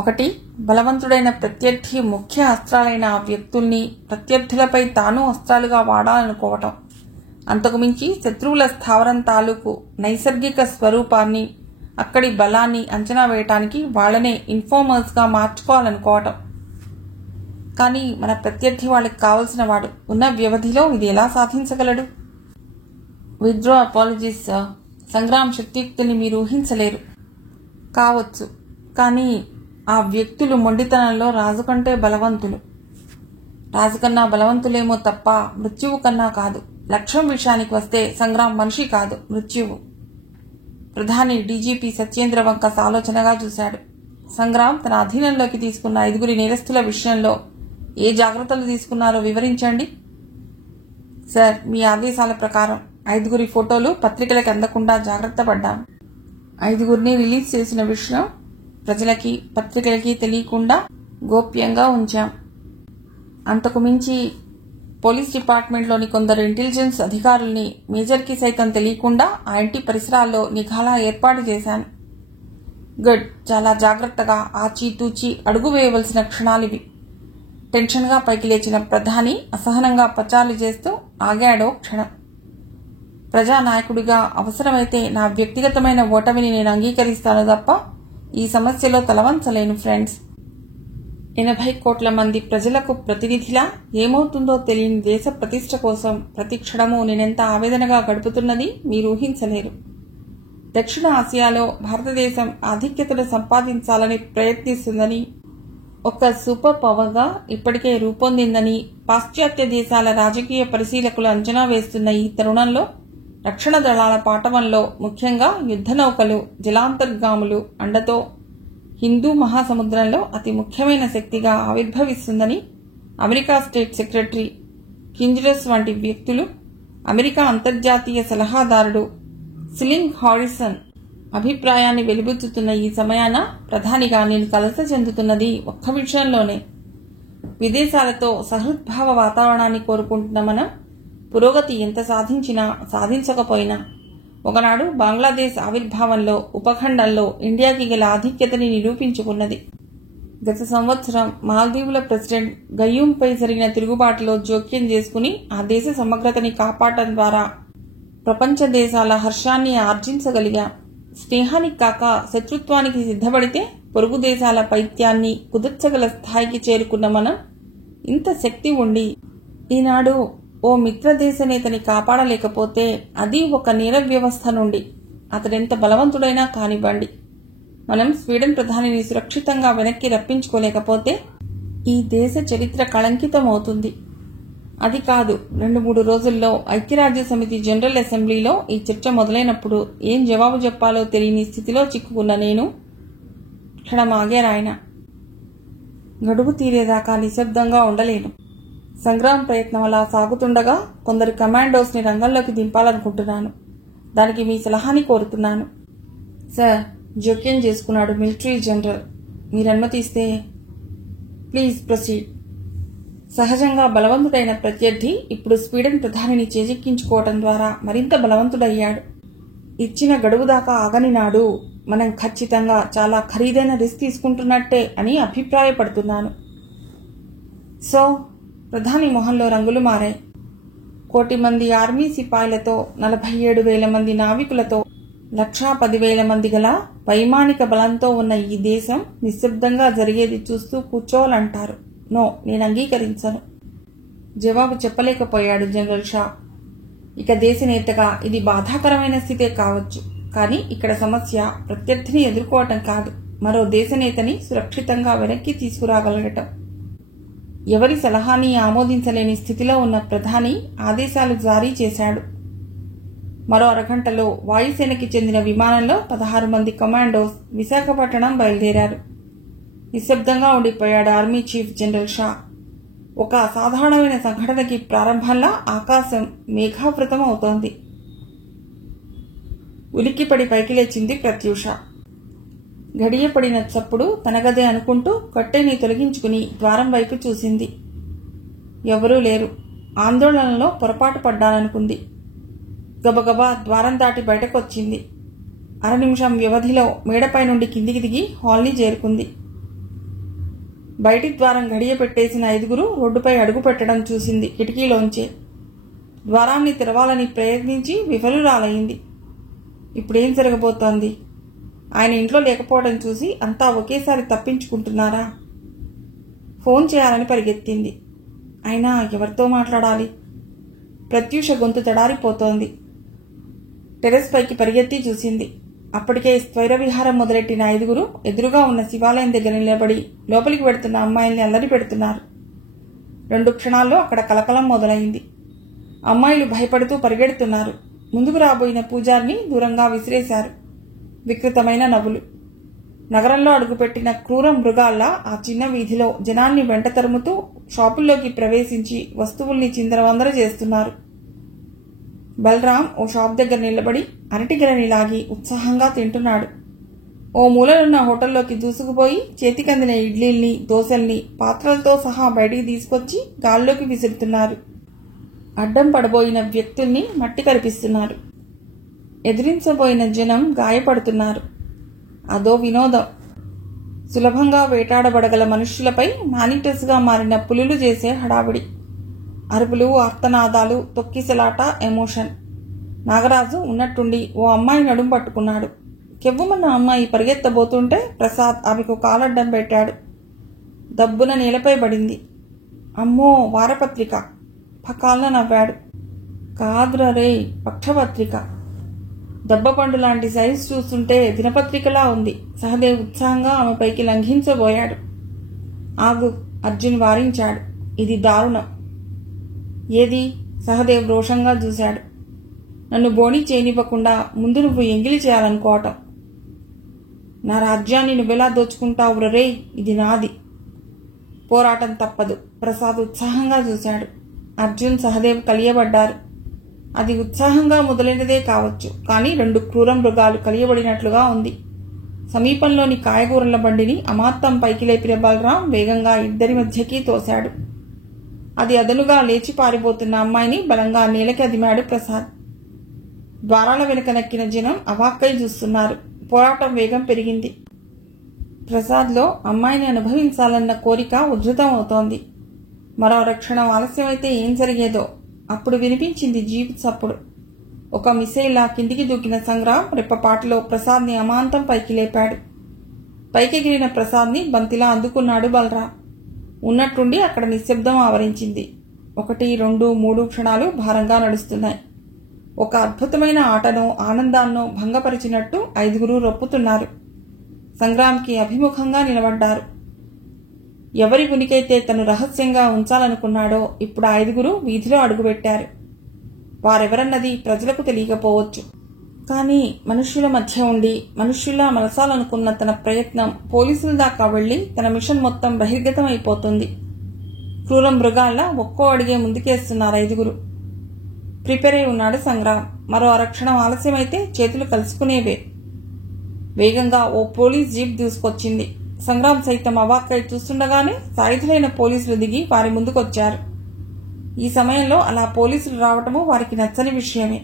ఒకటి, బలవంతుడైన ప్రత్యర్థి ముఖ్య అస్త్రాలైన ఆ వ్యక్తుల్ని ప్రత్యర్థులపై తాను అస్త్రాలుగా వాడాలనుకోవటం. అంతకుమించి శత్రువుల స్థావరం తాలూకు నైసర్గిక స్వరూపాన్ని, అక్కడి బలాన్ని అంచనా వేయటానికి వాళ్లనే ఇన్ఫార్మర్స్ గా మార్చుకోవాలనుకోవటం. కానీ మన ప్రత్యర్థి వాళ్ళకి కావలసిన వాడు. ఉన్న వ్యవధిలో ఇది ఎలా సాధించగలడు? Withdraw apologies sir. సంగ్రామ్ శక్తియుక్తుల్ని మీరు ఊహించలేరు. కావచ్చు, కానీ ఆ వ్యక్తులు మొండితనంలో రాజు కంటే బలవంతులు. రాజు కన్నా బలవంతులేమో తప్ప మృత్యువు కన్నా కాదు. లక్ష్యం విషయానికి వస్తే సంగ్రామ్ మనిషి కాదు, మృత్యువు. ప్రధాని డీజీపీ సత్యేంద్ర వంక ఆలోచనగా చూశాడు. సంగ్రామ్ తన అధీనంలోకి తీసుకున్న 5 నేరస్తుల విషయంలో ఏ జాగ్రత్తలు తీసుకున్నారో వివరించండి. సార్, మీ ఆదేశాల ప్రకారం 5 ఫోటోలు పత్రికలకు అందకుండా జాగ్రత్త పడ్డాం. 5 రిలీజ్ చేసిన విషయం ప్రజలకి, పత్రికలకి తెలియకుండా గోప్యంగా ఉంచాం. అంతకు మించి పోలీస్ డిపార్ట్మెంట్లోని కొందరు ఇంటెలిజెన్స్ అధికారుల్ని మేజర్కి సైతం తెలియకుండా ఆ ఇంటి పరిసరాల్లో నిఘాలా ఏర్పాటు చేశాను. గుడ్. చాలా జాగ్రత్తగా ఆచితూచి అడుగు వేయవలసిన క్షణాలివి. టెన్షన్గా పైకి లేచిన ప్రధాని అసహనంగా పచారులు చేస్తూ ఆగాడో క్షణం. ప్రజానాయకుడిగా అవసరమైతే నా వ్యక్తిగతమైన ఓటమిని నేను అంగీకరిస్తాను తప్ప ఈ సమస్యలో తలవంచలేను ఫ్రెండ్స్. 80 కోట్ల మంది ప్రజలకు ప్రతినిధిలా ఏమవుతుందో తెలియని దేశ ప్రతిష్ట కోసం ప్రతి క్షణము నేనెంత ఆవేదనగా గడుపుతున్నది మీరు ఊహించలేరు. దక్షిణ ఆసియాలో భారతదేశం ఆధిక్యతను సంపాదించాలని ప్రయత్నిస్తుందని, ఒక సూపర్ పవర్గా ఇప్పటికే రూపొందిందని పాశ్చాత్య దేశాల రాజకీయ పరిశీలకులు అంచనా వేస్తున్న ఈ తరుణంలో రక్షణ దళాల పాటవంలో, ముఖ్యంగా యుద్ధ నౌకలు, జలాంతర్గాములు అండతో హిందూ మహాసముద్రంలో అతి ముఖ్యమైన శక్తిగా ఆవిర్భవిస్తుందని అమెరికా స్టేట్ సెక్రటరీ కింజరస్ వంటి వ్యక్తులు, అమెరికా అంతర్జాతీయ సలహాదారుడు సిలింగ్ హారిసన్ అభిప్రాయాన్ని వెలిబుచ్చుతున్న ఈ సమయాన ప్రధానిగా నేను కలత చెందుతున్నది ఒక్క విషయంలోనే. విదేశాలతో సహృద్భావ వాతావరణాన్ని కోరుకుంటున్న మనం పురోగతి ఎంత సాధించినా సాధించకపోయినా ఒకనాడు బంగ్లాదేశ్ ఆవిర్భావంలో ఉపఖండంలో ఇండియాకి గల ఆధిక్యతని నిరూపించుకున్నది. గత సంవత్సరం మాల్దీవుల ప్రెసిడెంట్ గయ్యూంపై జరిగిన తిరుగుబాటులో జోక్యం చేసుకుని ఆ దేశ సమగ్రతని కాపాడటం ద్వారా ప్రపంచ దేశాల హర్షాన్ని ఆర్జించగలిగాం. స్నేహానికి కాక శత్రుత్వానికి సిద్ధపడితే పొరుగు దేశాల పైత్యాన్ని కుదుర్చగల స్థాయికి చేరుకున్న మనం ఇంత శక్తి ఉండి ఈనాడు ఓ మిత్రదేశ నేతని కాపాడలేకపోతే అది ఒక నేర వ్యవస్థ నుండి అతడెంత బలవంతుడైనా కానివ్వండి మనం స్వీడన్ ప్రధానిని సురక్షితంగా వెనక్కి రప్పించుకోలేకపోతే ఈ దేశ చరిత్ర కళంకితమవుతుంది. అది కాదు, 2-3 రోజుల్లో ఐక్యరాజ్య సమితి జనరల్ అసెంబ్లీలో ఈ చర్చ మొదలైనప్పుడు ఏం జవాబు చెప్పాలో తెలియని స్థితిలో చిక్కుకున్న నేను క్షణమాగారాయన. గడువు తీరేదాకా నిశ్శబ్దంగా ఉండలేను. సంగ్రామ్ ప్రయత్నం అలా సాగుతుండగా కొందరు కమాండోస్ ని రంగంలోకి దింపాలనుకుంటున్నాను. దానికి మీ సలహాని కోరుతున్నాను. సార్, జోక్యం చేసుకున్నాడు మిలిటరీ జనరల్. మీరనుమతిస్తే. Please proceed. సహజంగా బలవంతుడైన ప్రత్యర్థి ఇప్పుడు స్వీడన్ ప్రధానిని చేజిక్కించుకోవటం ద్వారా మరింత బలవంతుడయ్యాడు. ఇచ్చిన గడువు దాకా ఆగని నాడు మనం ఖచ్చితంగా చాలా ఖరీదైన రిస్క్ తీసుకుంటున్నట్టే అని అభిప్రాయపడుతున్నాను. సో ప్రధాని మొహంలో రంగులు మారాయి. 1 కోటి మంది ఆర్మీ సిపాయిలతో, 47,000 మంది నావికులతో, 1,10,000 మంది గల వైమానిక బలంతో ఉన్న ఈ దేశం నిశ్శబ్దంగా జరిగేది చూస్తూ కూర్చోవాలంటారు. నో, నేను అంగీకరించను. జవాబు చెప్పలేకపోయాడు జనరల్ షా. ఇక దేశ నేతగా ఇది బాధాకరమైన స్థితే కావచ్చు, కానీ ఇక్కడ సమస్య ప్రత్యర్థిని ఎదుర్కోవటం కాదు, మరో దేశ నేతని సురక్షితంగా వెనక్కి తీసుకురాగలగటం. ఎవరి సలహాని ఆమోదించలేని స్థితిలో ఉన్న ప్రధాని ఆదేశాలు జారీ చేశాడు. మరో అరగంటలో వాయుసేనకి చెందిన విమానంలో 16 మంది కమాండోస్ విశాఖపట్నం బయలుదేరారు. నిశ్శబ్దంగా ఉండిపోయాడు ఆర్మీ చీఫ్ జనరల్ షా. ఒక అసాధారణమైన సంఘటనకి ప్రారంభంలా ఆకాశం మేఘావృతం అవుతోంది. ఉలిక్కిపడి పైకి లేచింది ప్రత్యూష. గడియపడిన చప్పుడు తనగదే అనుకుంటూ కట్టెని తొలగించుకుని ద్వారం వైపు చూసింది. ఎవరూ లేరు. ఆందోళనలో పొరపాటు పడ్డాననుకుంది. గబగబా ద్వారం దాటి బయటకొచ్చింది. 1/2 నిమిషం వ్యవధిలో మేడపై నుండి కిందికి దిగి హాల్ని చేరుకుంది. బయటి ద్వారం గడియ పెట్టేసిన 5 రోడ్డుపై అడుగు పెట్టడం చూసింది కిటికీలోంచే. ద్వారాన్ని తెరవాలని ప్రయత్నించి విఫలురాలయ్యింది. ఇప్పుడేం జరగబోతోంది? ఆయన ఇంట్లో లేకపోవడం చూసి అంతా ఒకేసారి తప్పించుకుంటున్నారా? ఫోన్ చేయాలని పరిగెత్తింది. అయినా ఎవరితో మాట్లాడాలి? ప్రత్యూష గొంతు తడారిపోతోంది. టెరెస్ పైకి పరిగెత్తి చూసింది. అప్పటికే స్వైర విహారం మొదలెట్టిన 5 ఎదురుగా ఉన్న శివాలయం దగ్గర నిలబడి లోపలికి వెడుతున్న అమ్మాయిల్ని అల్లరి పెడుతున్నారు. 2 క్షణాల్లో అక్కడ కలకలం మొదలైంది. అమ్మాయిలు భయపడుతూ పరిగెడుతున్నారు. ముందుకు రాబోయిన పూజారిని దూరంగా విసిరేశారు. వికృతమైన నవ్వులు. నగరంలో అడుగుపెట్టిన క్రూర మృగాల్లా ఆ చిన్న వీధిలో జనాన్ని వెంట తరుముతూ షాపుల్లోకి ప్రవేశించి వస్తువుల్ని చిందరవందర చేస్తున్నారు. బలరాం ఓ షాప్ దగ్గర నిలబడి అరటిగెలని లాగి ఉత్సాహంగా తింటున్నాడు. ఓ మూలనున్న హోటల్లోకి దూసుకుపోయి చేతికందిన ఇడ్లీల్ని, దోశల్ని పాత్రలతో సహా బయటికి తీసుకొచ్చి గాల్లోకి విసురుతున్నారు. అడ్డం పడబోయిన వ్యక్తుల్ని మట్టి కరిపిస్తున్నారు. ఎదిరించబోయిన జనం గాయపడుతున్నారు. అదో వినోదం. సులభంగా వేటాడబడగల మనుష్యులపై మానిటర్స్గా మారిన పులులు చేసే హడావిడి. అరుపులు, ఆర్తనాదాలు, తొక్కిసలాట, ఎమోషన్. నాగరాజు ఉన్నట్టుండి ఓ అమ్మాయి నడుం పట్టుకున్నాడు. కెవ్వుమన్న అమ్మాయి పరిగెత్తబోతుంటే ప్రసాద్ ఆమెకు కాలడ్డం పెట్టాడు. దబ్బున నేలపై పడింది. అమ్మో, వారపత్రిక! పకాలన నవ్వాడు. కాదురే, పక్షపత్రిక. దెబ్బపండు లాంటి సైజ్ చూస్తుంటే దినపత్రికలా ఉంది. సహదేవ్ ఉత్సాహంగా ఆమె పైకి లంఘించబోయాడు. ఆగు, అర్జున్ వారించాడు. ఇది దారుణం. ఏది? సహదేవ్ రోషంగా చూశాడు. నన్ను బోణి చేయనివ్వకుండా ముందు నువ్వు ఎంగిలి చేయాలనుకోవటం. నా రాజ్యాన్ని నువ్వెలా దోచుకుంటావు రే? ఇది నాది. పోరాటం తప్పదు. ప్రసాద్ ఉత్సాహంగా చూశాడు. అర్జున్, సహదేవ్ కలియబడ్డారు. అది ఉత్సాహంగా మొదలైనదే కావచ్చు, కానీ 2 క్రూర మృగాలు కలియబడినట్లుగా ఉంది. సమీపంలోని కాయగూరల బండిని అమాంతం పైకి లేపిన బలరాం వేగంగా ఇద్దరి మధ్యకి తోశాడు. అది అదనుగా లేచి పారిపోతున్న అమ్మాయిని బలంగా నేలకి అదిమాడు ప్రసాద్. ద్వారాల వెనుక నక్కిన జనం అవాక్కై చూస్తున్నారు. పోరాటం వేగం పెరిగింది. ప్రసాద్లో అమ్మాయిని అనుభవించాలన్న కోరిక ఉధృతం అవుతోంది. మరో రక్షణం ఆలస్యమైతే ఏం జరిగేదో. అప్పుడు వినిపించింది జీప్ చప్పుడు. ఒక మిసైల్లా కిందికి దూకిన సంగ్రామ్ రెప్పపాటులో ప్రసాద్ని అమాంతం పైకి లేపాడు. పైకెగిరిన ప్రసాద్ని బంతిలా అందుకున్నాడు బలరాం. ఉన్నట్టుండి అక్కడ నిశ్శబ్దం ఆవరించింది. 1, 2, 3 క్షణాలు భారంగా నడుస్తున్నాయి. ఒక అద్భుతమైన ఆటనో ఆనందాన్నో భంగపరిచినట్టు 5 రొప్పుతున్నారు. సంగ్రామ్కి అభిముఖంగా నిలబడ్డారు. ఎవరి ఉనికైతే తను రహస్యంగా ఉంచాలనుకున్నాడో ఇప్పుడు 5 వీధిలో అడుగుపెట్టారు. వారెవరన్నది ప్రజలకు తెలియకపోవచ్చు. కానీ మనుష్యుల మధ్య ఉండి మనుష్యుల్లా మలసాలనుకున్న తన ప్రయత్నం పోలీసుల దాకా వెళ్లి తన మిషన్ మొత్తం బహిర్గతం అయిపోతుంది. క్రూర మృగాల్లా ఒక్కో అడిగే ముందుకేస్తున్నారు 5. ప్రిపేర్ అయి ఉన్నాడు సంగ్రామ్. మరో అరక్షణం ఆలస్యమైతే చేతులు కలుసుకునేవే. వేగంగా ఓ పోలీస్ జీప్ దూసుకొచ్చింది. సంగ్రామ్ సైతం అవాక్కై చూస్తుండగానే సాయుధులైన పోలీసులు దిగి వారి ముందుకొచ్చారు. ఈ సమయంలో అలా పోలీసులు రావటము వారికి నచ్చని విషయమే.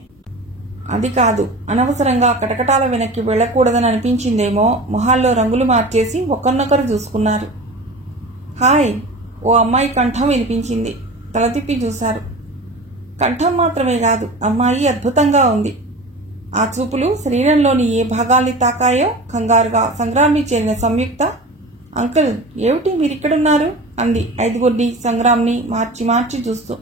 అది కాదు, అనవసరంగా కటకటాల వెనక్కి వెళ్లకూడదని అనిపించిందేమో మొహాల్లో రంగులు మార్చేసి ఒకరినొకరు చూసుకున్నారు. హాయ్! ఓ అమ్మాయి కంఠం వినిపించింది. తల తిప్పి చూశారు. కంఠం మాత్రమే కాదు, అమ్మాయి అద్భుతంగా ఉంది. ఆ చూపులు శరీరంలోని ఏ భాగాల్ని తాకాయో. కంగారుగా సంగ్రామ్ని చేరిన సంయుక్త, అంకుల్, ఏమిటి మీరిక్కడున్నారు? అంది 5 సంగ్రామ్ని మార్చి మార్చి చూస్తూ.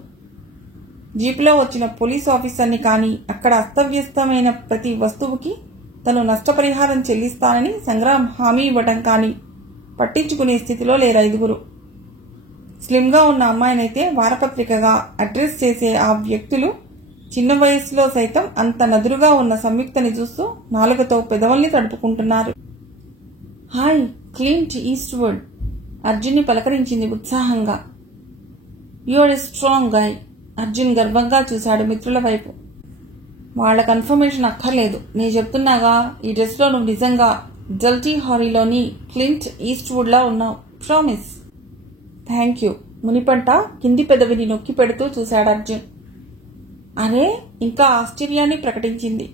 జీపులో వచ్చిన పోలీస్ ఆఫీసర్ని కానీ అక్కడ అస్తవ్యస్తమైన ప్రతి వస్తువుకి తను నష్టపరిహారం చెల్లిస్తానని సంగ్రామ్ హామీ ఇవ్వటం కానీ పట్టించుకునే స్థితిలో లేరు 5. స్లిమ్గా ఉన్న అమ్మాయినైతే వారపత్రికగా అడ్రస్ చేసే ఆ వ్యక్తులు చిన్న వయసులో సైతం అంత నదురుగా ఉన్న సంయుక్తని చూస్తూ నాలుకతో పెదవుల్ని తడుపుకుంటున్నారు. Hi, Clint Eastwood. అర్జున్ని పలకరించింది ఉత్సాహంగా. You're a strong guy. Arjun గర్వంగా చూశాడు మిత్రుల వైపు. వాళ్ళ కన్ఫర్మేషన్ అక్కర్లేదు. నేను చెప్తున్నాగా, ఈ డ్రెస్లో నువ్వు నిజంగా డల్టీ హారీలోని క్లింట్ ఈస్ట్వుడ్లా ఉన్నావు. ప్రామిస్. Thank you. మునిపంట కింది పెదవిని నొక్కి పెడుతూ చూశాడు అర్జున్. అరే, ఇంకా ఆశ్చర్యాన్ని ప్రకటించింది.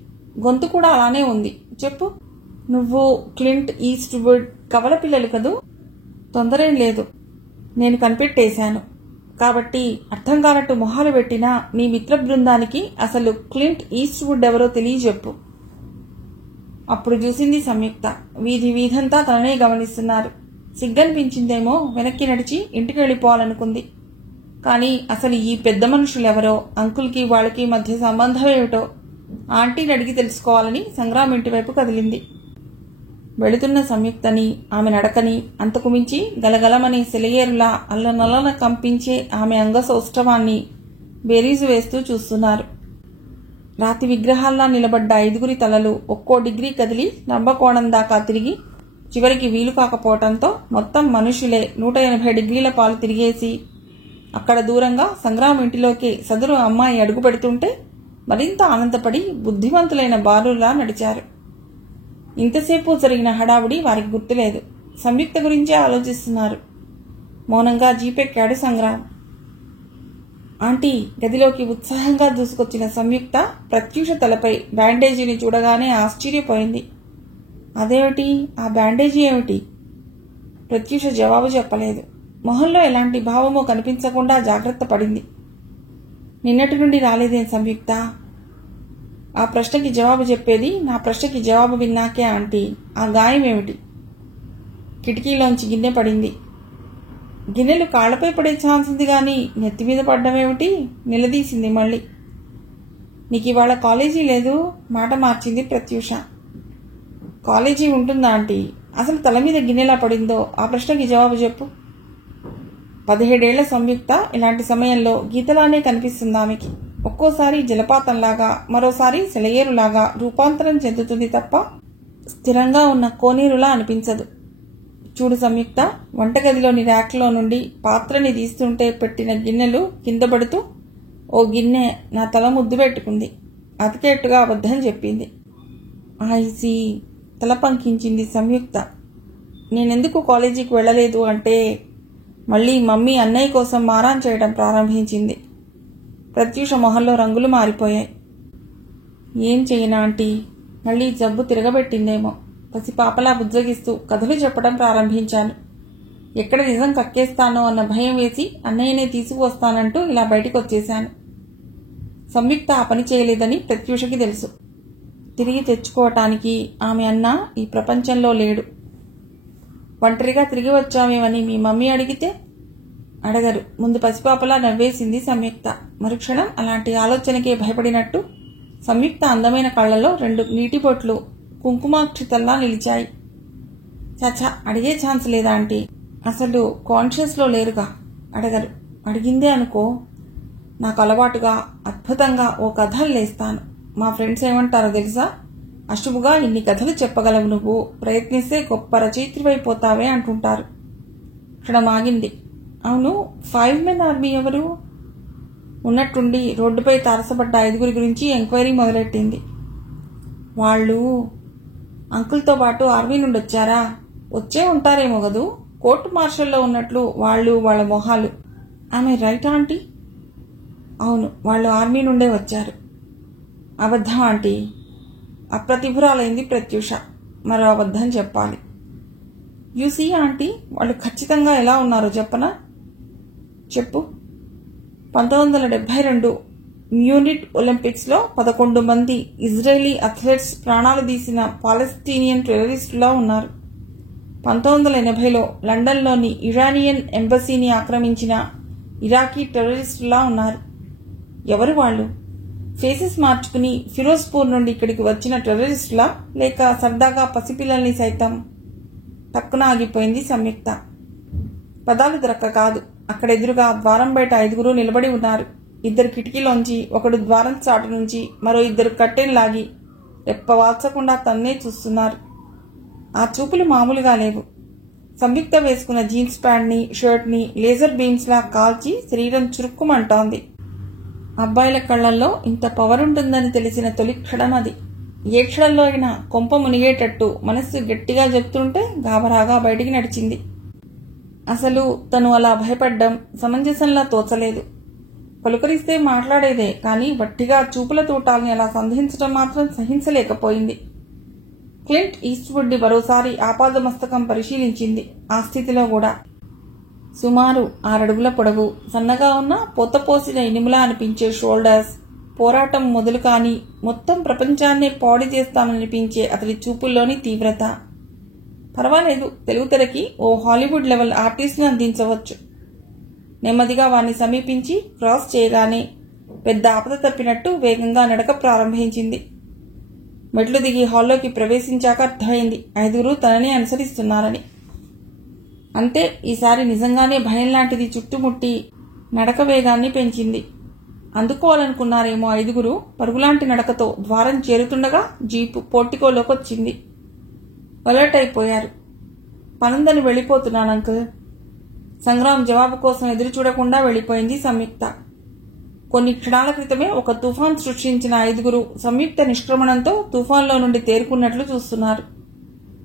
గొంతు కూడా అలానే ఉంది. చెప్పు. నువ్వు క్లింట్ ఈస్ట్వుడ్ కవల పిల్లలు కదూ? తొందరేం లేదు. నేను కనిపెట్టేశాను. కాబట్టి అర్థం కానట్టు మొహాలు పెట్టినా నీ మిత్ర బృందానికి అసలు క్లింట్ ఈస్ట్వుడ్ ఎవరో తెలియజెప్పు. అప్పుడు చూసింది సంయుక్త. వీధంతా తననే గమనిస్తున్నారు. సిగ్గనిపించిందేమో వెనక్కి నడిచి ఇంటికి వెళ్ళిపోవాలనుకుంది. కానీ అసలు ఈ పెద్ద మనుషులెవరో, అంకుల్కి వాళ్ళకి మధ్య సంబంధం ఏమిటో ఆంటీని అడిగి తెలుసుకోవాలని సంగ్రామ్ ఇంటి వైపు కదిలింది. వెళుతున్న సంయుక్తని, ఆమె నడకని, అంతకు మించి గలగలమనే సెలయేరులా అల్లనల్లన కంపించే ఆమె అంగసౌష్ఠవాన్ని బేరీజు వేస్తూ చూస్తున్నారు. రాతి విగ్రహాల్లా నిలబడ్డ 5 తలలు ఒక్కో డిగ్రీ కదిలి లంబకోణం దాకా తిరిగి చివరికి వీలు కాకపోవటంతో మొత్తం మనుషులే 180 డిగ్రీల పాలు తిరిగేసి అక్కడ దూరంగా సంగ్రామ్ ఇంటిలోకి సదరు అమ్మాయి అడుగు పెడుతుంటే మరింత ఆనందపడి బుద్ధిమంతులైన బాలులా నడిచారు. ఇంతసేపు జరిగిన హడావుడి వారికి గుర్తులేదు. సంయుక్త గురించే ఆలోచిస్తున్నారు. మౌనంగా జీపెక్కాడు సంగ్రామ్. ఆంటీ గదిలోకి ఉత్సాహంగా దూసుకొచ్చిన సంయుక్త ప్రత్యూష తలపై బ్యాండేజీని చూడగానే ఆశ్చర్యపోయింది. అదేమిటి? ఆ బ్యాండేజీ ఏమిటి? ప్రత్యూష జవాబు చెప్పలేదు. మొహంలో ఎలాంటి భావమో కనిపించకుండా జాగ్రత్త పడింది. నిన్నటి నుండి రాలేదేం సంయుక్త? ఆ ప్రశ్నకి జవాబు చెప్పేది నా ప్రశ్నకి జవాబు విన్నాకే ఆంటీ. ఆ గాయం ఏమిటి? కిటికీలోంచి గిన్నె పడింది. గిన్నెలు కాళ్లపై పడే ఛాన్స్ ఉంది కానీ నెత్తి మీద పడ్డమేమిటి? నిలదీసింది మళ్ళీ. నీకు ఇవాళ కాలేజీ లేదు? మాట మార్చింది ప్రత్యూష. కాలేజీ ఉంటుందా ఆంటీ? అసలు తల మీద గిన్నెలా పడిందో ఆ ప్రశ్నకి జవాబు చెప్పు. 17 ఏళ్ల సంయుక్త ఇలాంటి సమయంలో గీతలానే కనిపిస్తుంది ఆమెకి. ఒక్కోసారి జలపాతంలాగా, మరోసారి సెలయేరులాగా రూపాంతరం చెందుతుంది తప్ప స్థిరంగా ఉన్న కోనేరులా అనిపించదు. చూడు సంయుక్త, వంటగదిలోని ర్యాక్లో నుండి పాత్రని తీస్తుంటే పెట్టిన గిన్నెలు కింద పడుతూ ఓ గిన్నె నా తల ముద్దు పెట్టుకుంది. అతికేట్టుగా అబద్ధం చెప్పింది. ఐసీ తల పంకించింది సంయుక్త. నేనెందుకు కాలేజీకి వెళ్ళలేదు అంటే మళ్ళీ మమ్మీ అన్నయ్య కోసం మారాన్ చేయడం ప్రారంభించింది. ప్రత్యూష మొహంలో రంగులు మారిపోయాయి. ఏం చెయ్యనా ఆంటీ? మళ్ళీ జబ్బు తిరగబెట్టిందేమో. పసిపాపలా బుజ్జగిస్తూ కథలు చెప్పడం ప్రారంభించాను. ఎక్కడ నిజం కక్కేస్తానో అన్న భయం వేసి అన్నయ్యనే తీసుకువస్తానంటూ ఇలా బయటికి వచ్చేశాను. సంయుక్త ఆ పని చేయలేదని ప్రత్యూషకి తెలుసు. తిరిగి తెచ్చుకోవటానికి ఆమె అన్న ఈ ప్రపంచంలో లేడు. ఒంటరిగా తిరిగి వచ్చామేమని మీ మమ్మీ అడిగితే? అడగరు. ముందు పసిపాపలా నవ్వేసింది సంయుక్త. మరుక్షణం అలాంటి ఆలోచనకే భయపడినట్టు సంయుక్త అందమైన కళ్లలో 2 నీటి బొట్లు కుంకుమాక్షితల్లా నిలిచాయి. చచా, అడిగే ఛాన్స్ లేదా ఆంటీ? అసలు కాన్షియస్లో లేరుగా. అడగరు. అడిగిందే అనుకో, నాకు అలవాటుగా అద్భుతంగా ఓ కథలు లేస్తాను. మా ఫ్రెండ్స్ ఏమంటారో తెలుసా? అశుభుగా ఇన్ని కథలు చెప్పగలవు నువ్వు, ప్రయత్నిస్తే గొప్ప రచయిత్రివైపోతావే అంటుంటారు. క్షణం ఆగింది. అవును, 5 మెన్ ఆర్మీ ఎవరు? ఉన్నట్టుండి రోడ్డుపై తారసపడ్డ 5 గురించి ఎంక్వైరీ మొదలెట్టింది. వాళ్ళు అంకుల్తో పాటు ఆర్మీ నుండి వచ్చారా? వచ్చే ఉంటారేమో కదూ. కోర్టు మార్షల్లో ఉన్నట్లు వాళ్ళు, వాళ్ళ మొహాలు. ఆమె రైట్ ఆంటీ? అవును, వాళ్ళు ఆర్మీ నుండే వచ్చారు. అబద్ధం ఆంటీ. అప్రతిభురాలైంది ప్రత్యూష. మరో అబద్ధం చెప్పాలి. యూసీ ఆంటీ, వాళ్ళు ఖచ్చితంగా ఎలా ఉన్నారో చెప్పనా? చెప్పు. 1972 మ్యూనిట్ ఒలింపిక్స్లో 11 మంది ఇజ్రాయలీ అథ్లెట్స్ ప్రాణాలు తీసిన పాలస్తీనియన్ టెర్రరిస్టులా ఉన్నారు. 1980లో లండన్లోని ఇరానియన్ ఎంబసీని ఆక్రమించిన ఇరాకీ టెర్రరిస్టులా ఉన్నారు. ఎవరు వాళ్ళు? ఫేసెస్ మార్చుకుని ఫిరోజ్పూర్ నుండి ఇక్కడికి వచ్చిన టెర్రరిస్టులా, లేక సరదాగా పసిపిల్లల్ని సైతం? టక్కున ఆగిపోయింది సంయుక్త. పదాలు దొరక్క కాదు. అక్కడ ఎదురుగా ద్వారం బయట 5 నిలబడి ఉన్నారు. 2 కిటికీలోంచి, ఒకడు ద్వారం చాటు నుంచి, మరో 2 కట్టెన్ లాగి రెప్పవాల్చకుండా తన్నే చూస్తున్నారు. ఆ చూపులు మామూలుగా లేవు. సంయుక్త వేసుకున్న జీన్స్ ప్యాంట్ని, షర్ట్ని లేజర్ బీమ్స్లా కాల్చి శరీరం చురుక్కుమంటోంది. అబ్బాయిల కళ్లల్లో ఇంత పవర్ ఉంటుందని తెలిసిన తొలి క్షణం అది. ఏ క్షణంలో అయినా కొంప మునిగేటట్టు మనస్సు గట్టిగా చెప్తుంటే గాబరాగా బయటికి నడిచింది. అసలు తను అలా భయపడ్డం సమంజసంలా తోచలేదు. పలుకరిస్తే మాట్లాడేదే కానీ వట్టిగా చూపుల తోటాల్ని అలా సంధించడం మాత్రం సహించలేకపోయింది. క్లింట్ ఈస్ట్వుడ్ ని మరోసారి ఆపాదమస్తకం పరిశీలించింది. ఆ స్థితిలో కూడా సుమారు 6 అడుగుల పొడవు, సన్నగా ఉన్న పోతపోసిన ఇనుములా అనిపించే షోల్డర్స్, పోరాటం మొదలు కాని మొత్తం ప్రపంచాన్నే పాడి చేస్తాననిపించే అతడి చూపుల్లోని తీవ్రత. పర్వాలేదు, తెలుగుతెరకి ఓ హాలీవుడ్ లెవెల్ ఆర్టిస్ట్ని అందించవచ్చు. నెమ్మదిగా వాణ్ణి సమీపించి క్రాస్ చేయగానే పెద్ద ఆపద తప్పినట్టు వేగంగా నడక ప్రారంభించింది. మెట్లు దిగి హాల్లోకి ప్రవేశించాక అర్థమైంది 5 తననే అనుసరిస్తున్నారని. అంతే, ఈసారి నిజంగానే భయం లాంటిది చుట్టుముట్టి నడక వేగాన్ని పెంచింది. అందుకోవాలనుకున్నారేమో 5 పరుగులాంటి నడకతో ద్వారం చేరుతుండగా జీపు పోర్టికోలోకొచ్చింది. అలర్ట్ అయిపోయారు. పనుందని వెళ్ళిపోతున్నాను అంకుల్. సంగ్రామ్ జవాబు కోసం ఎదురు చూడకుండా వెళ్ళిపోయింది సంయుక్త. కొన్ని క్షణాల క్రితమే ఒక తుఫాన్ సృష్టించిన 5 సంయుక్త నిష్క్రమణంతో తుఫాన్లో నుండి తేరుకున్నట్లు చూస్తున్నారు.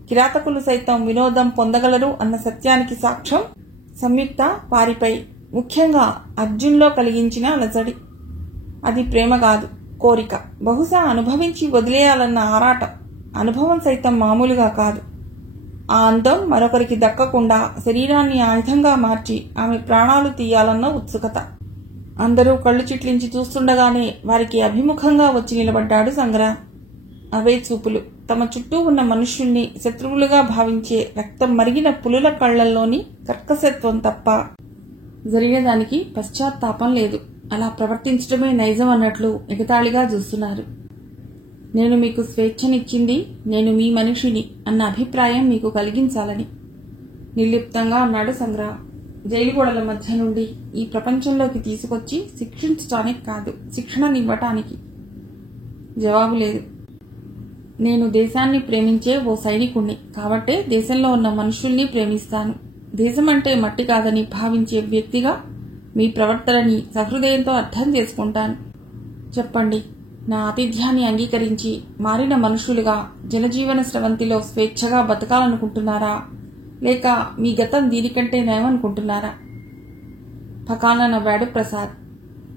కిరాతకులు సైతం వినోదం పొందగలరు అన్న సత్యానికి సాక్ష్యం సంయుక్త వారిపై, ముఖ్యంగా అర్జున్లో కలిగించిన అలజడి. అది ప్రేమ కాదు, కోరిక. బహుశా అనుభవించి వదిలేయాలన్న ఆరాటం. అనుభవం సైతం మామూలుగా కాదు. ఆ అందం మరొకరికి దక్కకుండా శరీరాన్ని ఆయుధంగా మార్చి ఆమె ప్రాణాలు తీయాలన్న ఉత్సుకత. అందరూ కళ్ళు చిట్లించి చూస్తుండగానే వారికి అభిముఖంగా వచ్చి నిలబడ్డాడు సంగ్రామ్. అవే చూపులు. తమ చుట్టూ ఉన్న మనుష్యుల్ని శత్రువులుగా భావించే రక్తం మరిగిన పులుల కళ్లల్లోని కర్కశత్వం తప్ప జరిగేదానికి పశ్చాత్తాపం లేదు. అలా ప్రవర్తించడమే నైజం అన్నట్లు ఎగతాళిగా చూస్తున్నారు. నేను మీకు స్వేచ్ఛనిచ్చింది నేను మీ మనిషిని అన్న అభిప్రాయం మీకు కలిగించాలని నిర్లిప్తంగా అన్నాడు సంగ్రామ్. జైలు గోడల మధ్య నుండి ఈ ప్రపంచంలోకి తీసుకొచ్చి శిక్షించటానికి కాదు, శిక్షణనివ్వటానికి. జవాబు లేదు. నేను దేశాన్ని ప్రేమించే ఓ సైనికుణ్ణి కాబట్టే దేశంలో ఉన్న మనుషుల్ని ప్రేమిస్తాను. దేశం అంటే మట్టి కాదని భావించే వ్యక్తిగా మీ ప్రవర్తనని సహృదయంతో అర్థం చేసుకుంటాను. చెప్పండి, నా ఆతిథ్యాన్ని అంగీకరించి మారిన మనుషులుగా జనజీవన స్రవంతిలో స్వేచ్ఛగా బతకాలనుకుంటున్నారా, లేక మీ గతం దీనికంటే నయమనుకుంటున్నారా? పకాన నవ్వాడు ప్రసాద్.